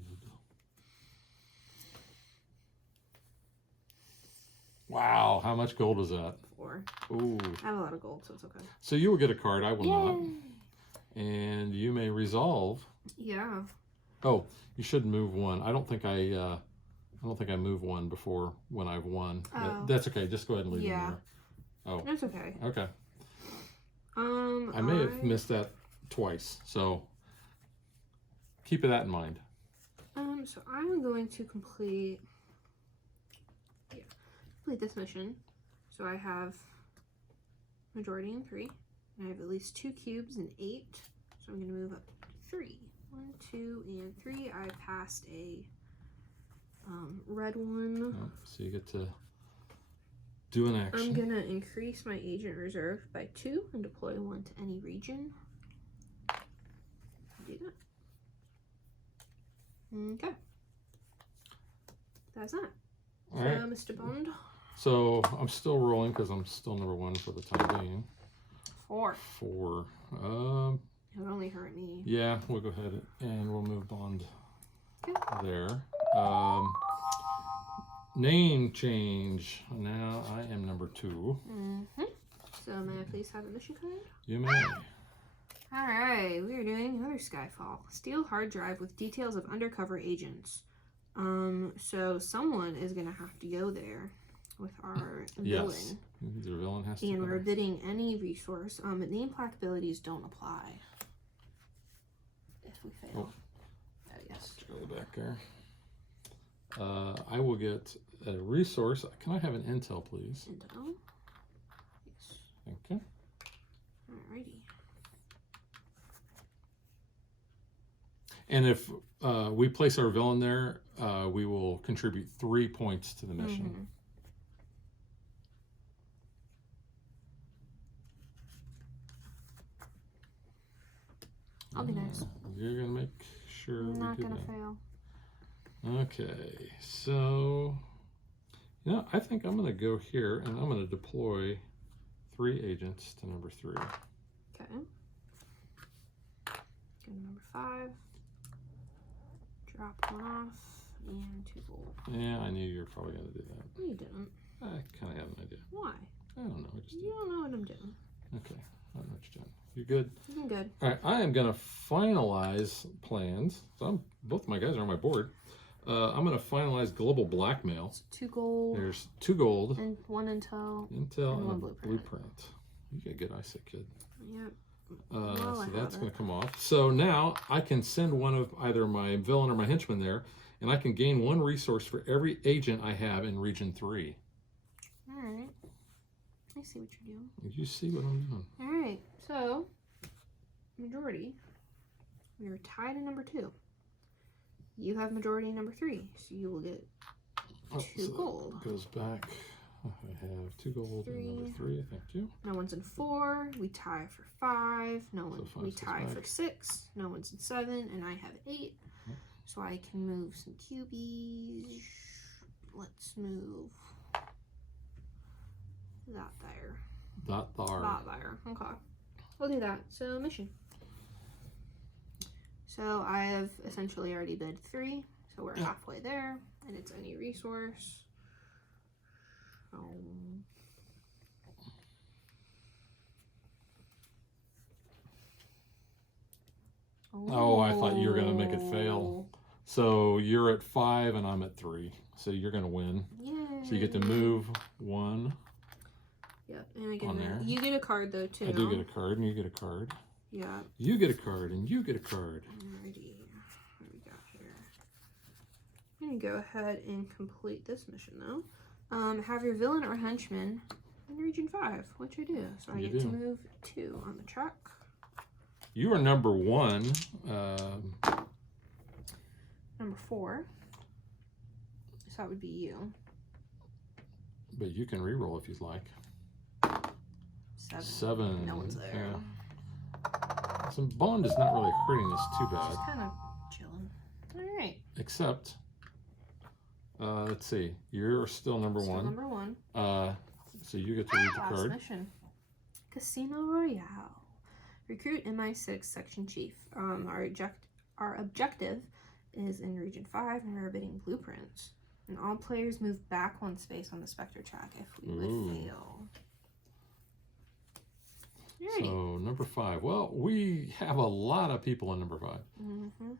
Wow, how much gold is that? 4. Ooh. I have a lot of gold, so it's okay. So you will get a card. I will not. Yay! And you may resolve. Yeah. Oh, you should move 1. I don't think I move 1 before when I've won. But Oh. that's okay. Just go ahead and leave it Yeah. there. Oh, It's okay. okay. I may have missed that twice, so keep that in mind. So I'm going to complete this mission. So I have majority in 3. And I have at least 2 cubes and 8. So I'm going to move up to 3. 1, 2, and 3. I passed a red one. Oh, so you get to do an action. I'm going to increase my agent reserve by 2 and deploy 1 to any region. Do that. Okay. That's that. All right. Mr. Bond. So I'm still rolling because I'm still number 1 for the time being. 4. 4. It would only hurt me. Yeah, we'll go ahead and we'll move Bond there. Name change. Now I am number 2. So may I please have a mission card? You may. Alright, we are doing another Skyfall. Steal hard drive with details of undercover agents. So someone is gonna have to go there with our villain. Yes. The villain has to And go we're there. bidding any resource. But name plaque abilities don't apply. If we fail. Oh, yes. Go back there. I will get a resource. Can I have an intel, please? Intel. Yes. Thank you. Alrighty. And if we place our villain there, we will contribute 3 points to the mission. I'll be nice. You're going to make sure I'm not we do gonna that. fail. Okay, so, you know, I think I'm going to go here and I'm going to deploy 3 agents to number 3. Okay. Go to number 5. Drop 1 off. And 2 gold. Yeah, I knew you were probably going to do that. No, you didn't. I kind of have an idea. Why? I don't know. I just You did. don't know what I'm doing. Okay, I don't know what you're doing. You good? I'm good. All right, I am going to finalize plans. So both my guys are on my board. I'm going to finalize global blackmail. So 2 gold. There's 2 gold, And 1 intel. intel, and and 1 a blueprint. blueprint. You got a good eyesight, kid. Yep. So Well, I that's have going it. to come off. So now I can send one of either my villain or my henchman there, and I can gain 1 resource for every agent I have in Region 3. Alright. I see what you're doing. You see what I'm doing? Alright, so majority. We are tied in number 2. You have majority in number 3, so you will get 2 so gold. it goes back. I have 2 gold in number 3. Thank you. No one's in 4. We tie for 5. No one. So 5 we stays tie back. for 6. No one's in 7, and I have 8. So I can move some cubies. Let's move that there. That there. That there. Okay. We'll do that. So mission. So I have essentially already bid 3. So we're halfway there, and it's any resource. Oh, I thought you were going to make it fail. So you're at 5 and I'm at 3. So you're going to win. Yay. So you get to move 1. Yep, and I on get there. you get a card though too. I do get a card and you get a card. Yeah. You get a card and you get a card. Alrighty. What do we got here? I'm gonna go ahead and complete this mission though. Have your villain or henchman in Region 5, which I do. So I You get to do. move 2 on the truck. You are number 1. Number 4. So that would be you. But you can reroll if you'd like. 7. 7. No one's there. Yeah. So Bond is not really hurting us too bad. Just kind of chilling. Alright. Except, let's see. You're still number Still 1. number 1. So you get to read the Last card. mission. Casino Royale. Recruit MI6 Section Chief. Our objective is in Region 5, and we're bidding blueprints. And all players move back 1 space on the Spectre track if we would fail. Alrighty. So number 5. Well, we have a lot of people in number 5. Mm-hmm.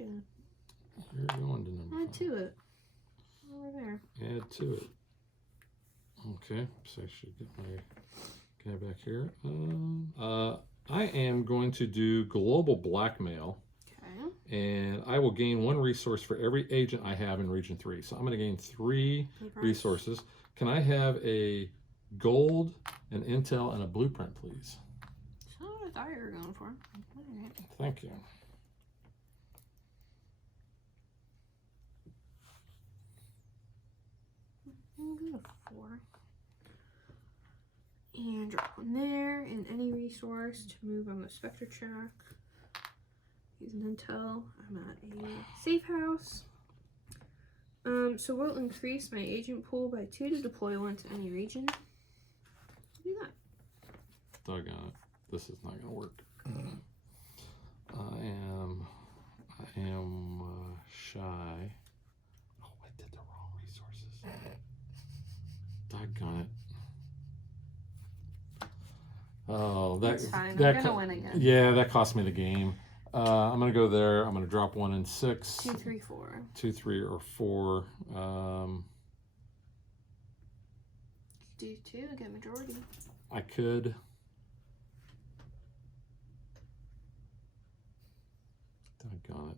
Okay. You're going to number 5. Add to it. Over there. Add to it. Okay, so I should get my guy back here. I am going to do global blackmail, Okay. and I will gain 1 resource for every agent I have in Region 3. So I'm going to gain 3 resources. Can I have a gold, an intel, and a blueprint, please? So what I thought you were going for. Alright. Thank you. I'm gonna go to 4. And drop 1 there, and any resource to move on the Spectre track. Use an intel. I'm at a safe house. So we'll increase my agent pool by 2 to deploy one to any region. Do that. Doggone it. This is not going to work. I am shy. Oh, I did the wrong resources. Doggone it. Oh, That's fine. that I'm gonna win again. Yeah, that cost me the game. I'm gonna go there. I'm gonna drop 1 and 6. 2, 3, 4. 2, 3, or 4. Do 2, get majority. I could. Doggone it.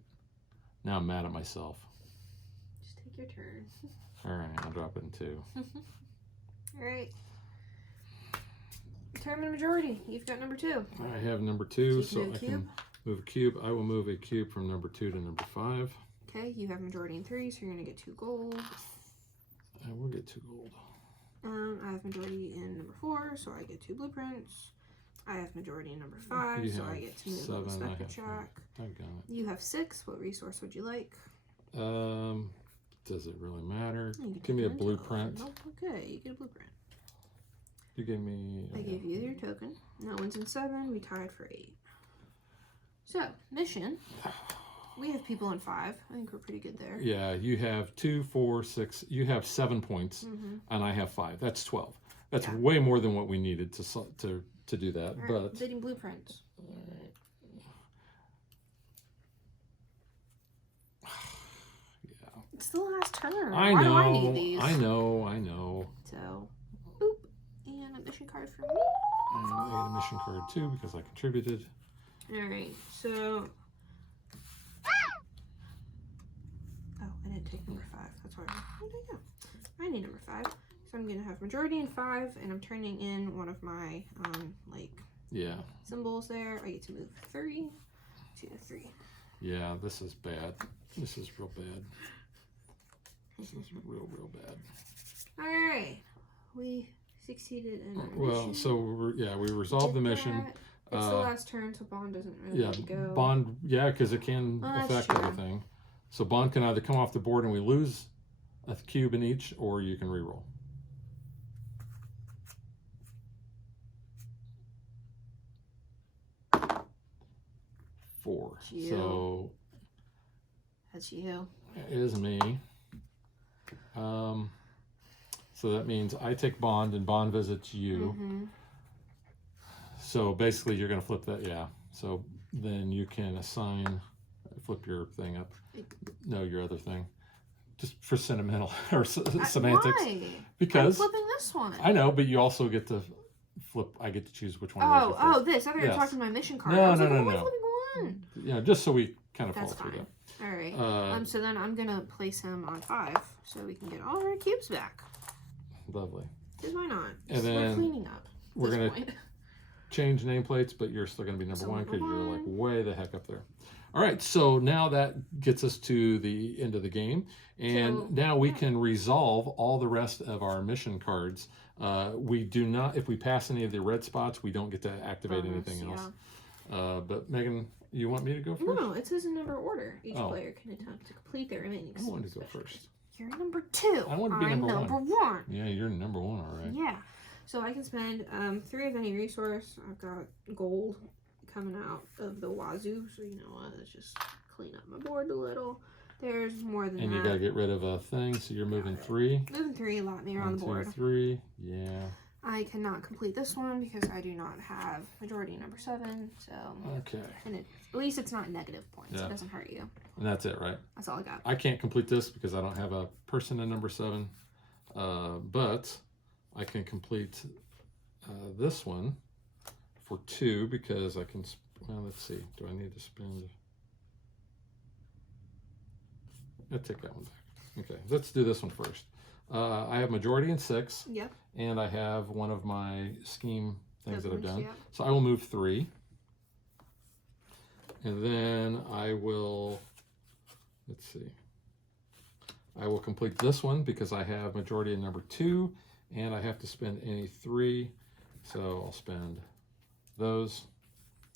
Now I'm mad at myself. Just take your turn. All right, I'll drop it in 2. All right. Determine majority. You've got number 2. I have number 2, So so you can move I a can cube. move a cube. I will move a cube from number 2 to number 5. Okay, you have majority in 3, so you're gonna get 2 gold. I will get 2 gold. I have majority in number 4, so I get 2 blueprints. I have majority in number 5, You so I have get to move 7, on the I Spectre have 5. track. Doggone You have 6. What resource would you like? it. Does it really matter? You can Give me a take an intel. blueprint. Nope, okay, you get a blueprint. You gave me. I gave you your token. No one's in 7. We tied for 8. So, mission. We have people in 5. I think we're pretty good there. Yeah, you have 2, 4, 6. You have 7 points, and I have 5. That's 12. That's Yeah. way more than what we needed to do that. All right, But bidding blueprints. yeah, It's the last turn. I Why know. do I need these? I know. So, boop. And a mission card for me. And I get a mission card too because I contributed. Alright, so. Oh, I didn't take number 5. That's why. Where did I go? I need number 5. So I'm going to have majority in 5, and I'm turning in one of my, Yeah. symbols there. I get to move 3 to 3. Yeah, this is bad. This is real bad. This is real bad. Alright. We succeeded in our Well, mission. so we resolved the Did mission. that. It's the last turn, so Bond doesn't really Yeah, need to go. bond. Yeah, because it can Well, that's affect true. everything. So bond can either come off the board and we lose a cube in each, or you can reroll. Four. It's you. So That's you. it is me. So that means I take bond and bond visits you. Mm-hmm. So basically, you're going to flip that. Yeah. So then you can flip your thing up. No, your other thing. Just for sentimental or semantics. Why? Because I'm flipping this one. I know, but you also get to flip. I get to choose which one. of those you flip. This. I thought you were Yes. talking my mission card. No, I was no, like, no, why am I no. flipping one? Yeah, just so we kind of That's follow through fine. that. All right. So then I'm gonna place him on 5, so we can get all our cubes back. Lovely. Because why not? And We're then cleaning up. at we're this gonna point. change nameplates, but you're still going to be number So 1 number because you're like 1. way the heck up there. All right, so now that gets us to the end of the game, and So, now we can resolve all the rest of our mission cards. We do not, if we pass any of the red spots, we don't get to activate Bonus, anything else. But Megan, you want me to go first? No, it says in number order. Each Oh. player can attempt to complete their remaining. I wanted to go special first. You're number 2. I want to be I'm number number 1. 1. Yeah, you're number 1, all right. Yeah. So I can spend 3 of any resource. I've got gold coming out of the wazoo. So you know what? Let's just clean up my board a little. There's more than And that. you got to get rid of a thing, so you're moving 3. Moving 3 lot me around the 1, 2, board. 3. Yeah. I cannot complete this one because I do not have majority number 7. So, Okay. and at least it's not negative points. Yeah. It doesn't hurt you. And that's it, right? That's all I got. I can't complete this because I don't have a person in number 7, but I can complete this one for 2 because I can. Well, let's see. Do I need to spend? I'll take that one back. Okay, let's do this one first. I have majority in 6, Yep. and I have one of my scheme things that I've Tokens, done. yep. So I will move 3, and then I will. Let's see. I will complete this one because I have majority in number 2, and I have to spend any 3, so I'll spend those,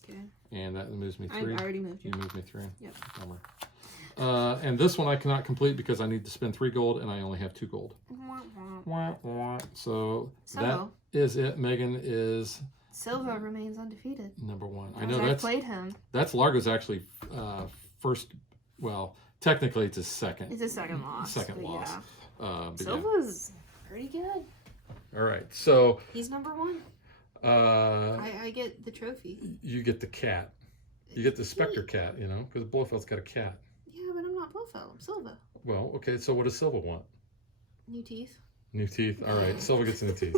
Okay. and that moves me I 3. already moved you. You moved me 3. Yep. Bummer. And this one I cannot complete because I need to spend 3 gold and I only have 2 gold. So that is it. Megan is... Silva remains undefeated. Number 1. I As know I've played him. That's Largo's actually first... Well, technically it's his second. It's his second loss. Second loss. Yeah. Silva's pretty good. All right, so... He's number 1. I get the trophy. You get the cat. You get the Spectre cat, you know, because Blofeld's got a cat. Yeah, but I'm not Blofeld. I'm Silva. Well, okay, so what does Silva want? New teeth. New teeth. All right, Silva gets new teeth.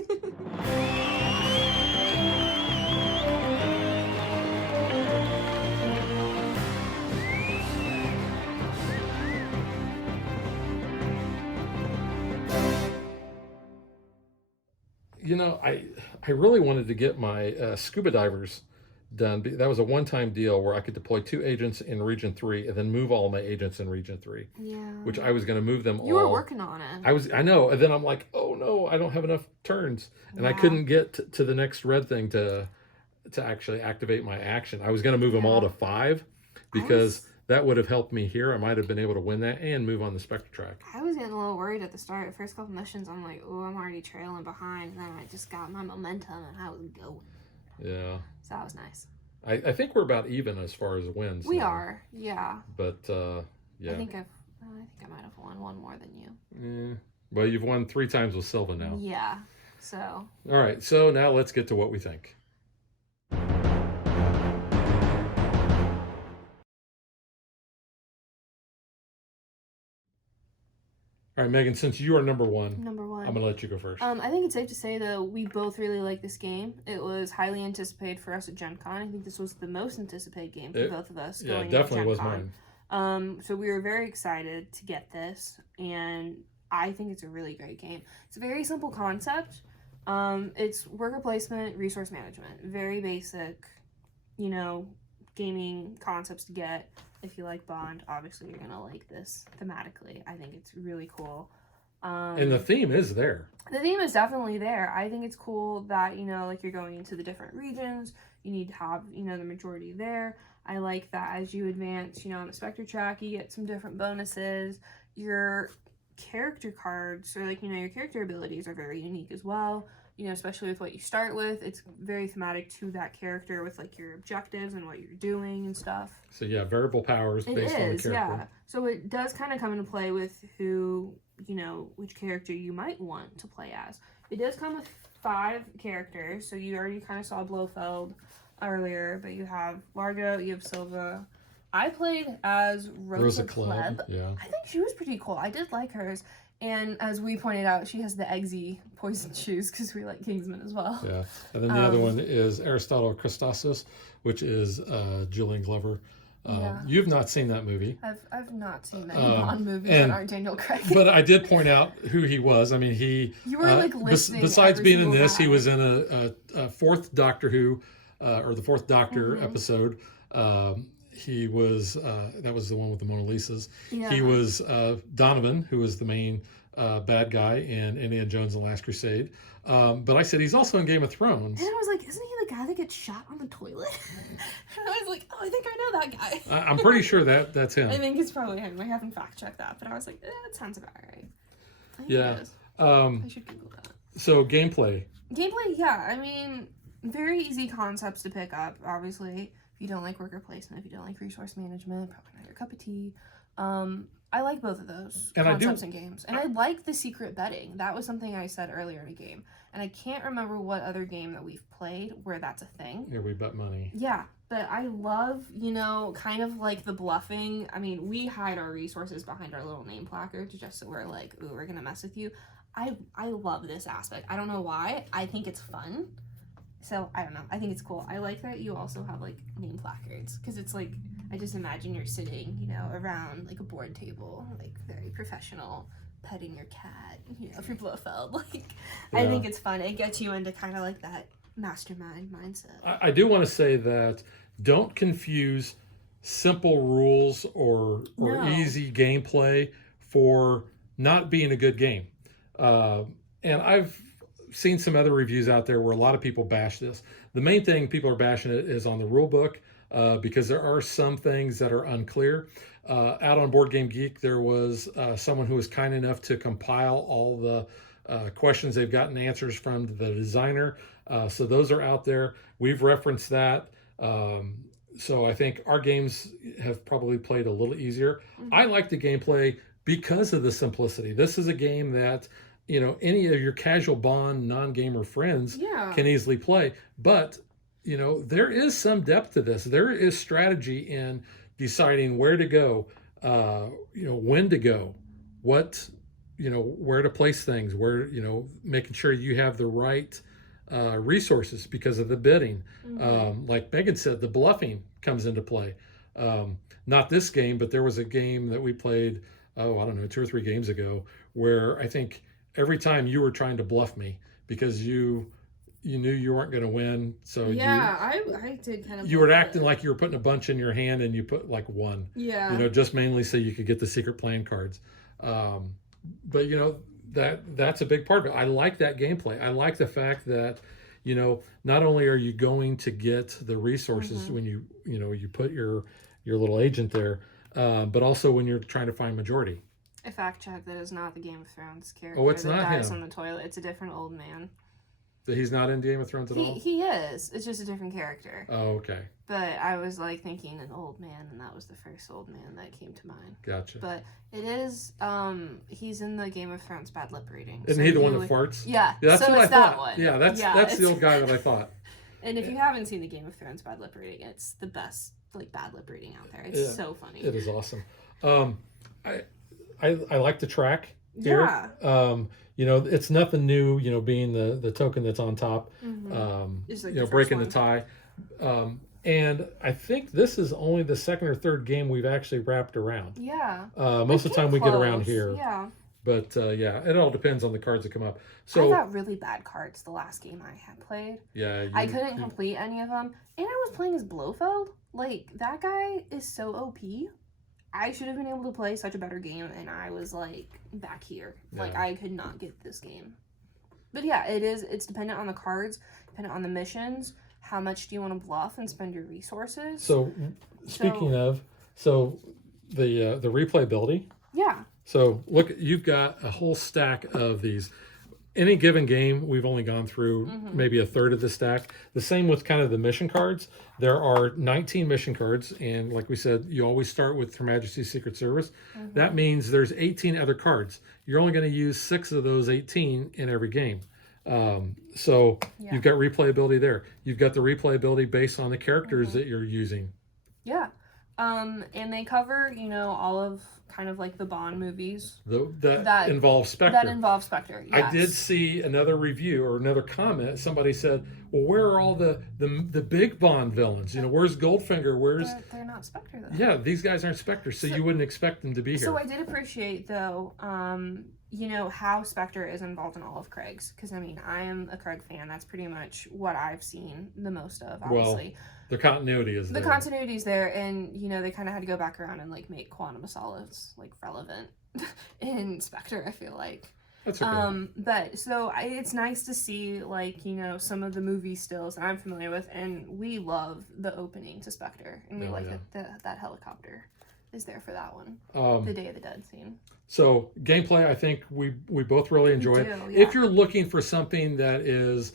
You know, I really wanted to get my scuba divers done. That was a one-time deal where I could deploy 2 agents in Region 3 and then move all my agents in Region 3. Yeah. Which I was going to move them all. You were working on it. I know. And then I'm like, oh no, I don't have enough turns. And I couldn't get to the next red thing to actually activate my action. I was going to move them all to 5 because that would have helped me here. I might have been able to win that and move on the Spectre track. I was getting a little worried at the start. The first couple missions, I'm like, oh, I'm already trailing behind. And then I just got my momentum and I was going. Yeah. So that was nice. I think we're about even as far as wins. We are, yeah. But, yeah. I think I might have won one more than you. Well, you've won 3 times with Silva now. Yeah, so. All right, so now let's get to what we think. All right, Megan, since you are number 1, I'm going to let you go first. I think it's safe to say, though, we both really like this game. It was highly anticipated for us at Gen Con. I think this was the most anticipated game for both of us going into Gen Con. Yeah, definitely was mine. So we were very excited to get this, and I think it's a really great game. It's a very simple concept. It's worker placement, resource management. Very basic, you know, gaming concepts to get. If you like Bond, obviously you're going to like this thematically. I think it's really cool. And the theme is there. The theme is definitely there. I think it's cool that, you know, like you're going into the different regions. You need to have, you know, the majority there. I like that as you advance, you know, on the Spectre track, you get some different bonuses. Your character cards, or like, you know, your character abilities are very unique as well. You know, especially with what you start with, it's very thematic to that character with like your objectives and what you're doing and stuff. So yeah, variable powers based on the character. Yeah. So it does kind of come into play with who, you know, which character you might want to play as. It does come with 5 characters, so you already kind of saw Blofeld earlier, but you have Largo, you have Silva. I played as Rosa Klebb. Yeah. I think she was pretty cool. I did like hers. And as we pointed out, she has the eggsy poison shoes because we like Kingsman as well. Yeah. And then the other one is Aristotle Christosos, which is Julian Glover. You've not seen that movie. I've not seen many Bond movies that aren't Daniel Craig. But I did point out who he was. I mean, you were like listening. Besides being in this, he was in a 4th Doctor Who, or the 4th Doctor episode. He was, that was the one with the Mona Lisas. Yeah. He was Donovan, who was the main bad guy in Indiana Jones and the Last Crusade. But I said he's also in Game of Thrones. And I was like, isn't he the guy that gets shot on the toilet? And I was like, oh, I think I know that guy. I'm pretty sure that's him. I think it's probably him. I haven't fact-checked that, but I was like, that sounds about right. I think yeah. It is. I should Google that. So gameplay. Gameplay, yeah. I mean, very easy concepts to pick up, obviously. If you don't like worker placement, if you don't like resource management, probably not your cup of tea. I like both of those concepts in games. And I like the secret betting. That was something I said earlier in a game. And I can't remember what other game that we've played where that's a thing. Yeah, we bet money. Yeah, but I love, you know, kind of like the bluffing. I mean, we hide our resources behind our little name placard just so we're like, ooh, we're going to mess with you. I love this aspect. I don't know why. I think it's fun. So, I don't know. I think it's cool. I like that you also have, like, name placards. Because it's, like, I just imagine you're sitting, you know, around, like, a board table. Like, very professional, petting your cat, you know, if you're Blofeld. Like, yeah. I think it's fun. It gets you into kind of, like, that mastermind mindset. I do want to say that don't confuse simple rules or easy gameplay for not being a good game. And I've seen some other reviews out there where a lot of people bash this. The main thing people are bashing it is on the rule book because there are some things that are unclear. Out on Board Game Geek, there was someone who was kind enough to compile all the questions they've gotten answers from the designer. So those are out there. We've referenced that. So I think our games have probably played a little easier. I like the gameplay because of the simplicity. This is a game that, any of your casual Bond non-gamer friends can easily play. But, there is some depth to this. There is strategy in deciding where to go, when to go, where to place things, making sure you have the right resources because of the bidding. Like Megan said, the bluffing comes into play. Not this game, but there was a game that we played, I don't know, 2 or 3 games ago, where I think every time you were trying to bluff me because you knew you weren't going to win. So I did kind of. You were acting like you were putting a bunch in your hand and you put like 1. Yeah. Just mainly so you could get the secret plan cards. But that's a big part of it. I like that gameplay. I like the fact that, not only are you going to get the resources when you put your little agent there, but also when you're trying to find majority. I fact checked that is not the Game of Thrones character. Oh, it's that not dies him. on the toilet. It's a different old man. That he's not in Game of Thrones at all? He is. It's just a different character. Oh, okay. But I was like thinking an old man, and that was the first old man that came to mind. Gotcha. But it is, he's in the Game of Thrones bad lip reading. Isn't he the one that farts? Yeah. That's so what I it's thought. that one. Yeah, that's the old guy that I thought. And if you haven't seen the Game of Thrones bad lip reading, it's the best bad lip reading out there. It's so funny. It is awesome. I like the track here. Yeah. It's nothing new, being the token that's on top, breaking the tie. And I think this is only the second or third game we've actually wrapped around. Yeah. Most of the time we get around here. Yeah. But it all depends on the cards that come up. I got really bad cards the last game I had played. Yeah. I couldn't complete any of them. And I was playing as Blofeld. Like, that guy is so OP. I should have been able to play such a better game, and I was, back here. Like, I could not get this game. But yeah, it's dependent on the cards, dependent on the missions. How much do you want to bluff and spend your resources? So, speaking of, the replayability. Yeah. So, look, you've got a whole stack of these. Any given game, we've only gone through maybe a third of the stack. The same with kind of the mission cards. There are 19 mission cards, and like we said, you always start with Her Majesty's Secret Service. That means there's 18 other cards. You're only going to use 6 of those 18 in every game. You've got replayability there. You've got the replayability based on the characters that you're using. Yeah. And they cover, all of kind of like the Bond movies. That involve Spectre. That involve Spectre, yes. I did see another review or another comment. Somebody said, well, where are all the big Bond villains? Where's Goldfinger? They're not Spectre, though. Yeah, these guys aren't Spectre, so you wouldn't expect them to be here. So I did appreciate, though, how Spectre is involved in all of Craig's. Because, I am a Craig fan. That's pretty much what I've seen the most of, obviously. Well, the continuity is there. The continuity is there, and, they kind of had to go back around and, make Quantum of Solace, relevant in Spectre, I feel like. That's okay. But, so, it's nice to see, some of the movie stills that I'm familiar with, and we love the opening to Spectre, and we that helicopter is there for that one. The Day of the Dead scene. So, gameplay, I think we both really enjoy it. Yeah. If you're looking for something that is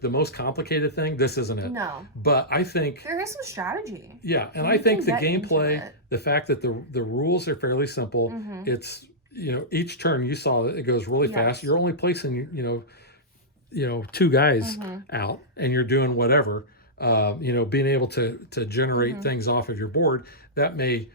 the most complicated thing, this isn't it. No. But I think there is some strategy. Yeah, and I think the gameplay, the fact that the rules are fairly simple, it's each turn you saw it goes really fast. You're only placing 2 guys out, and you're doing whatever. Being able to generate things off of your board that may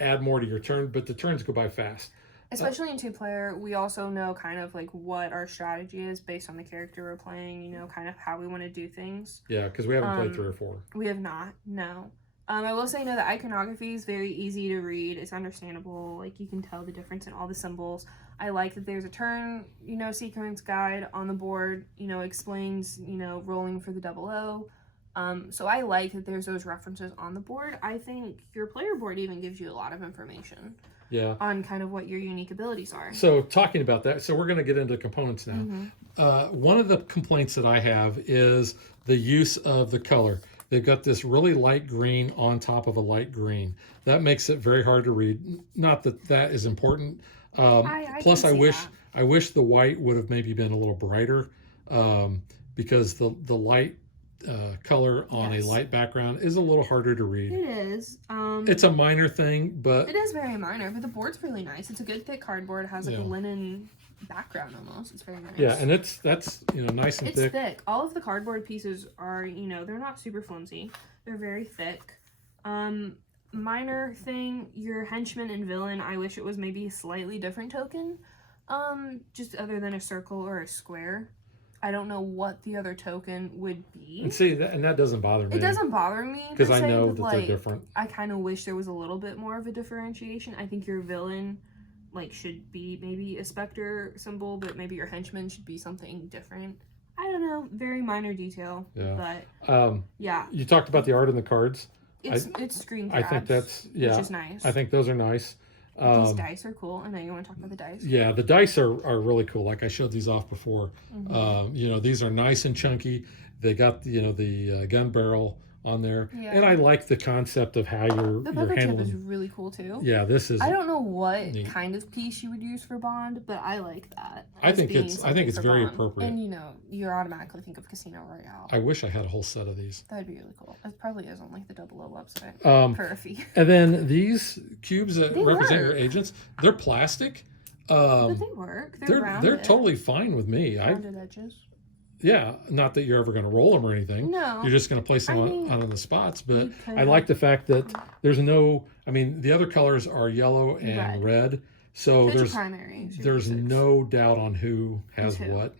add more to your turn, but the turns go by fast. Especially in 2-player, we also know kind of what our strategy is based on the character we're playing, kind of how we want to do things. Yeah, because we haven't played 3 or 4. We have not, no. I will say, the iconography is very easy to read. It's understandable. You can tell the difference in all the symbols. I like that there's a turn, sequence guide on the board, explains, rolling for the 00. So I like that there's those references on the board. I think your player board even gives you a lot of information. Yeah. On kind of what your unique abilities are. So talking about that, so we're going to get into components now. One of the complaints that I have is the use of the color. they've got this really light green on top of a light green. That makes it very hard to read. Not that that is important. Plus, can see that. I wish the white would have maybe been a little brighter, because the light color on Yes. a light background is a little harder to read. It is. It's a minor thing, but It is very minor, but the board's really nice. It's a good thick cardboard. It has like Yeah. a linen background almost. It's very nice. yeah, and that's nice and It's thick. thick. All of the cardboard pieces are, they're not super flimsy. They're very thick. Minor thing, your henchman and villain, I wish it was maybe a slightly different token. Just other than a circle or a square. I don't know what the other token would be. And see, that doesn't bother me. It doesn't bother me because per I se, know but, that like, they're different. I kind of wish there was a little bit more of a differentiation. I think your villain, should be maybe a Spectre symbol, but maybe your henchman should be something different. I don't know, very minor detail. Yeah. But yeah, You talked about the art in the cards. it's screen I grabs. think that's which is nice. I think those are nice. These dice are cool. I know you want to talk about the dice. Yeah, the dice are really cool. Like I showed these off before. These are nice and chunky. They got the gun barrel on there, Yeah. and I like the concept of how you're The poker chip handling. is really cool too. Yeah, this is. I don't know what neat. kind of piece you would use for Bond, but I like that. I as think being it's something for very Bond. appropriate. And you automatically think of Casino Royale. I wish I had a whole set of these. That'd be really cool. It probably is on the 00 website for a fee. And then these cubes that They represent your work. agents, they're plastic. But they work. They're rounded. They're totally fine with me. Rounded edges. Yeah, not that you're ever going to roll them or anything. No. You're just going to place them I mean, on the spots. But you could I like the fact that there's no. I mean, the other colors are yellow and red, so Those are there's primaries. your there's basics. no doubt on who has Who's who. what.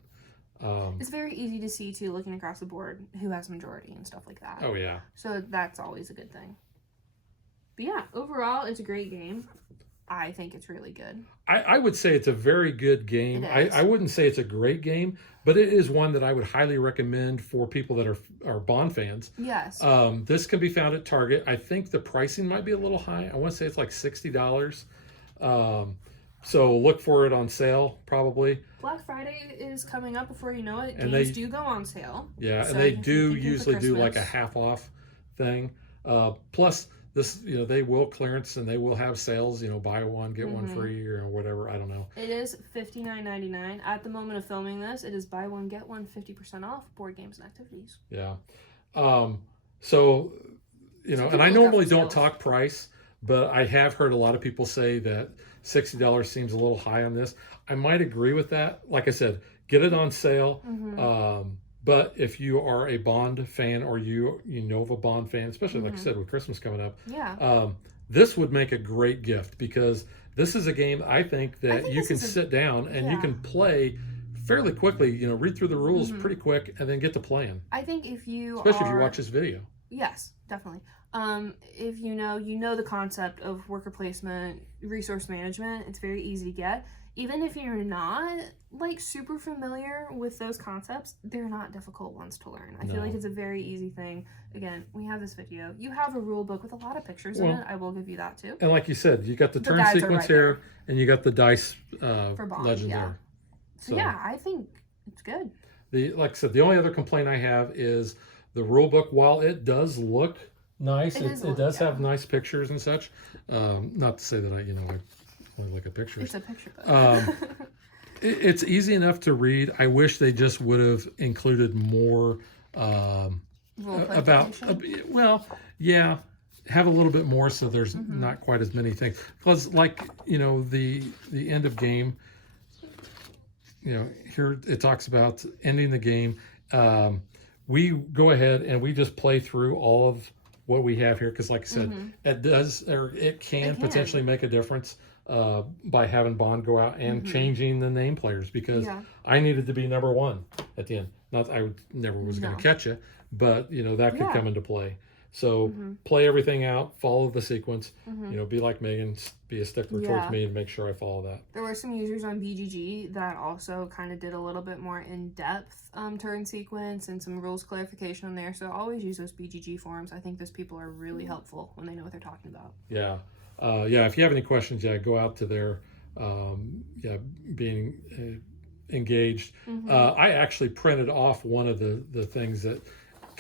It's very easy to see too, looking across the board, who has majority and stuff like that. Oh yeah, So that's always a good thing. But yeah, overall, it's a great game. I think it's really good. I would say it's a very good game. It is. I wouldn't say it's a great game, but it is one that I would highly recommend for people that are Bond fans. Yes. This can be found at Target. I think the pricing might be a little high. I want to say it's like $60. So look for it on sale, probably. Black Friday is coming up before you know it. And Games they- do go on sale. Yeah, So and they you can do keep it for usually do like a Christmas. half off thing. Plus, this they will clearance and they will have sales. Buy one get one free or whatever. I don't know. It is $59.99 at the moment of filming this. It is buy one get one 50% off board games and activities. Yeah. So and I look up normally for don't sales. talk price, but I have heard a lot of people say that $60 seems a little high on this. I might agree with that. Like I said, get it on sale. But if you are a Bond fan or you know of a Bond fan, especially like I said with Christmas coming up, Yeah. this would make a great gift because this is a game I think that think you this can is a- sit down and you yeah. can play fairly quickly. Read through the rules pretty quick and then get to playing. I think if you Especially if you are- watch this video. Yes, definitely. If you know the concept of worker placement, resource management, it's very easy to get. Even if you're not super familiar with those concepts, they're not difficult ones to learn. I feel No. like it's a very easy thing. Again, we have this video. You have a rule book with a lot of pictures in Well, it. I will give you that too. And like you said, you got the turn guides are sequence right here, there. and you got the dice For Bond, legends yeah. there. So yeah, I think it's good. Like I said, the only other complaint I have is the rule book. While it does look nice, it does have nice pictures and such. Not to say that I only look at pictures. It's a picture book. It's easy enough to read. I wish they just would have included more Role play about. information. Have a little bit more so there's not quite as many things. Because the end of game. Here it talks about ending the game. We go ahead and we just play through all of what we have here because, like I said, it can potentially make a difference by having Bond go out and changing the name players because I needed to be number one at the end. Not that I never was going to catch you, but that could come into play. So play everything out, follow the sequence. Be like Megan, be a stickler towards me, and make sure I follow that. There were some users on BGG that also kind of did a little bit more in-depth turn sequence and some rules clarification on there. So always use those BGG forums. I think those people are really helpful when they know what they're talking about. Yeah. If you have any questions, go out to their, being engaged. I actually printed off one of the things that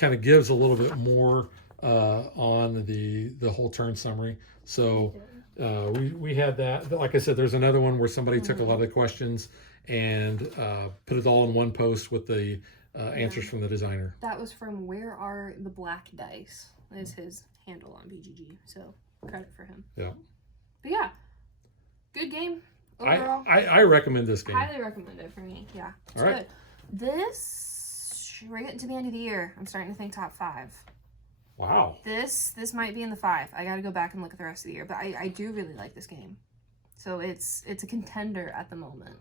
kind of gives a little bit more on the whole turn summary. So we had that. Like I said, there's another one where somebody took a lot of the questions and put it all in one post with the answers from the designer. That was from Where Are the Black Dice, is his handle on BGG. So credit for him. Yeah. But yeah, good game overall. I recommend this game. Highly recommend it for me. Yeah, it's good. We're getting to the end of the year. I'm starting to think top 5. Wow. This might be in the 5. I got to go back and look at the rest of the year, but I do really like this game. So it's a contender at the moment.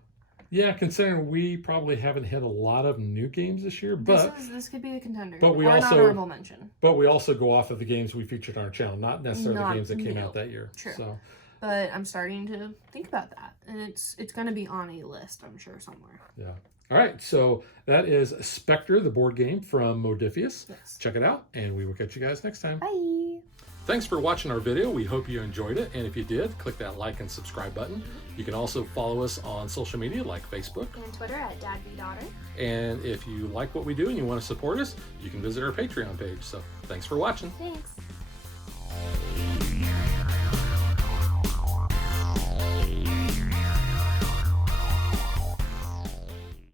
Yeah, considering we probably haven't hit a lot of new games this year, but this could be a contender. But we or also an honorable mention. But we also go off of the games we featured on our channel, not necessarily the games that came new. out that year. True. So, but I'm starting to think about that, and it's going to be on a list, I'm sure, somewhere. yeah. All right, so that is Spectre, the board game from Modifius. Yes. Check it out, and we will catch you guys next time. Bye. Thanks for watching our video. We hope you enjoyed it, and if you did, click that like and subscribe button. You can also follow us on social media like Facebook. And Twitter at DadBeDaughter. And if you like what we do and you want to support us, you can visit our Patreon page. So thanks for watching. Thanks.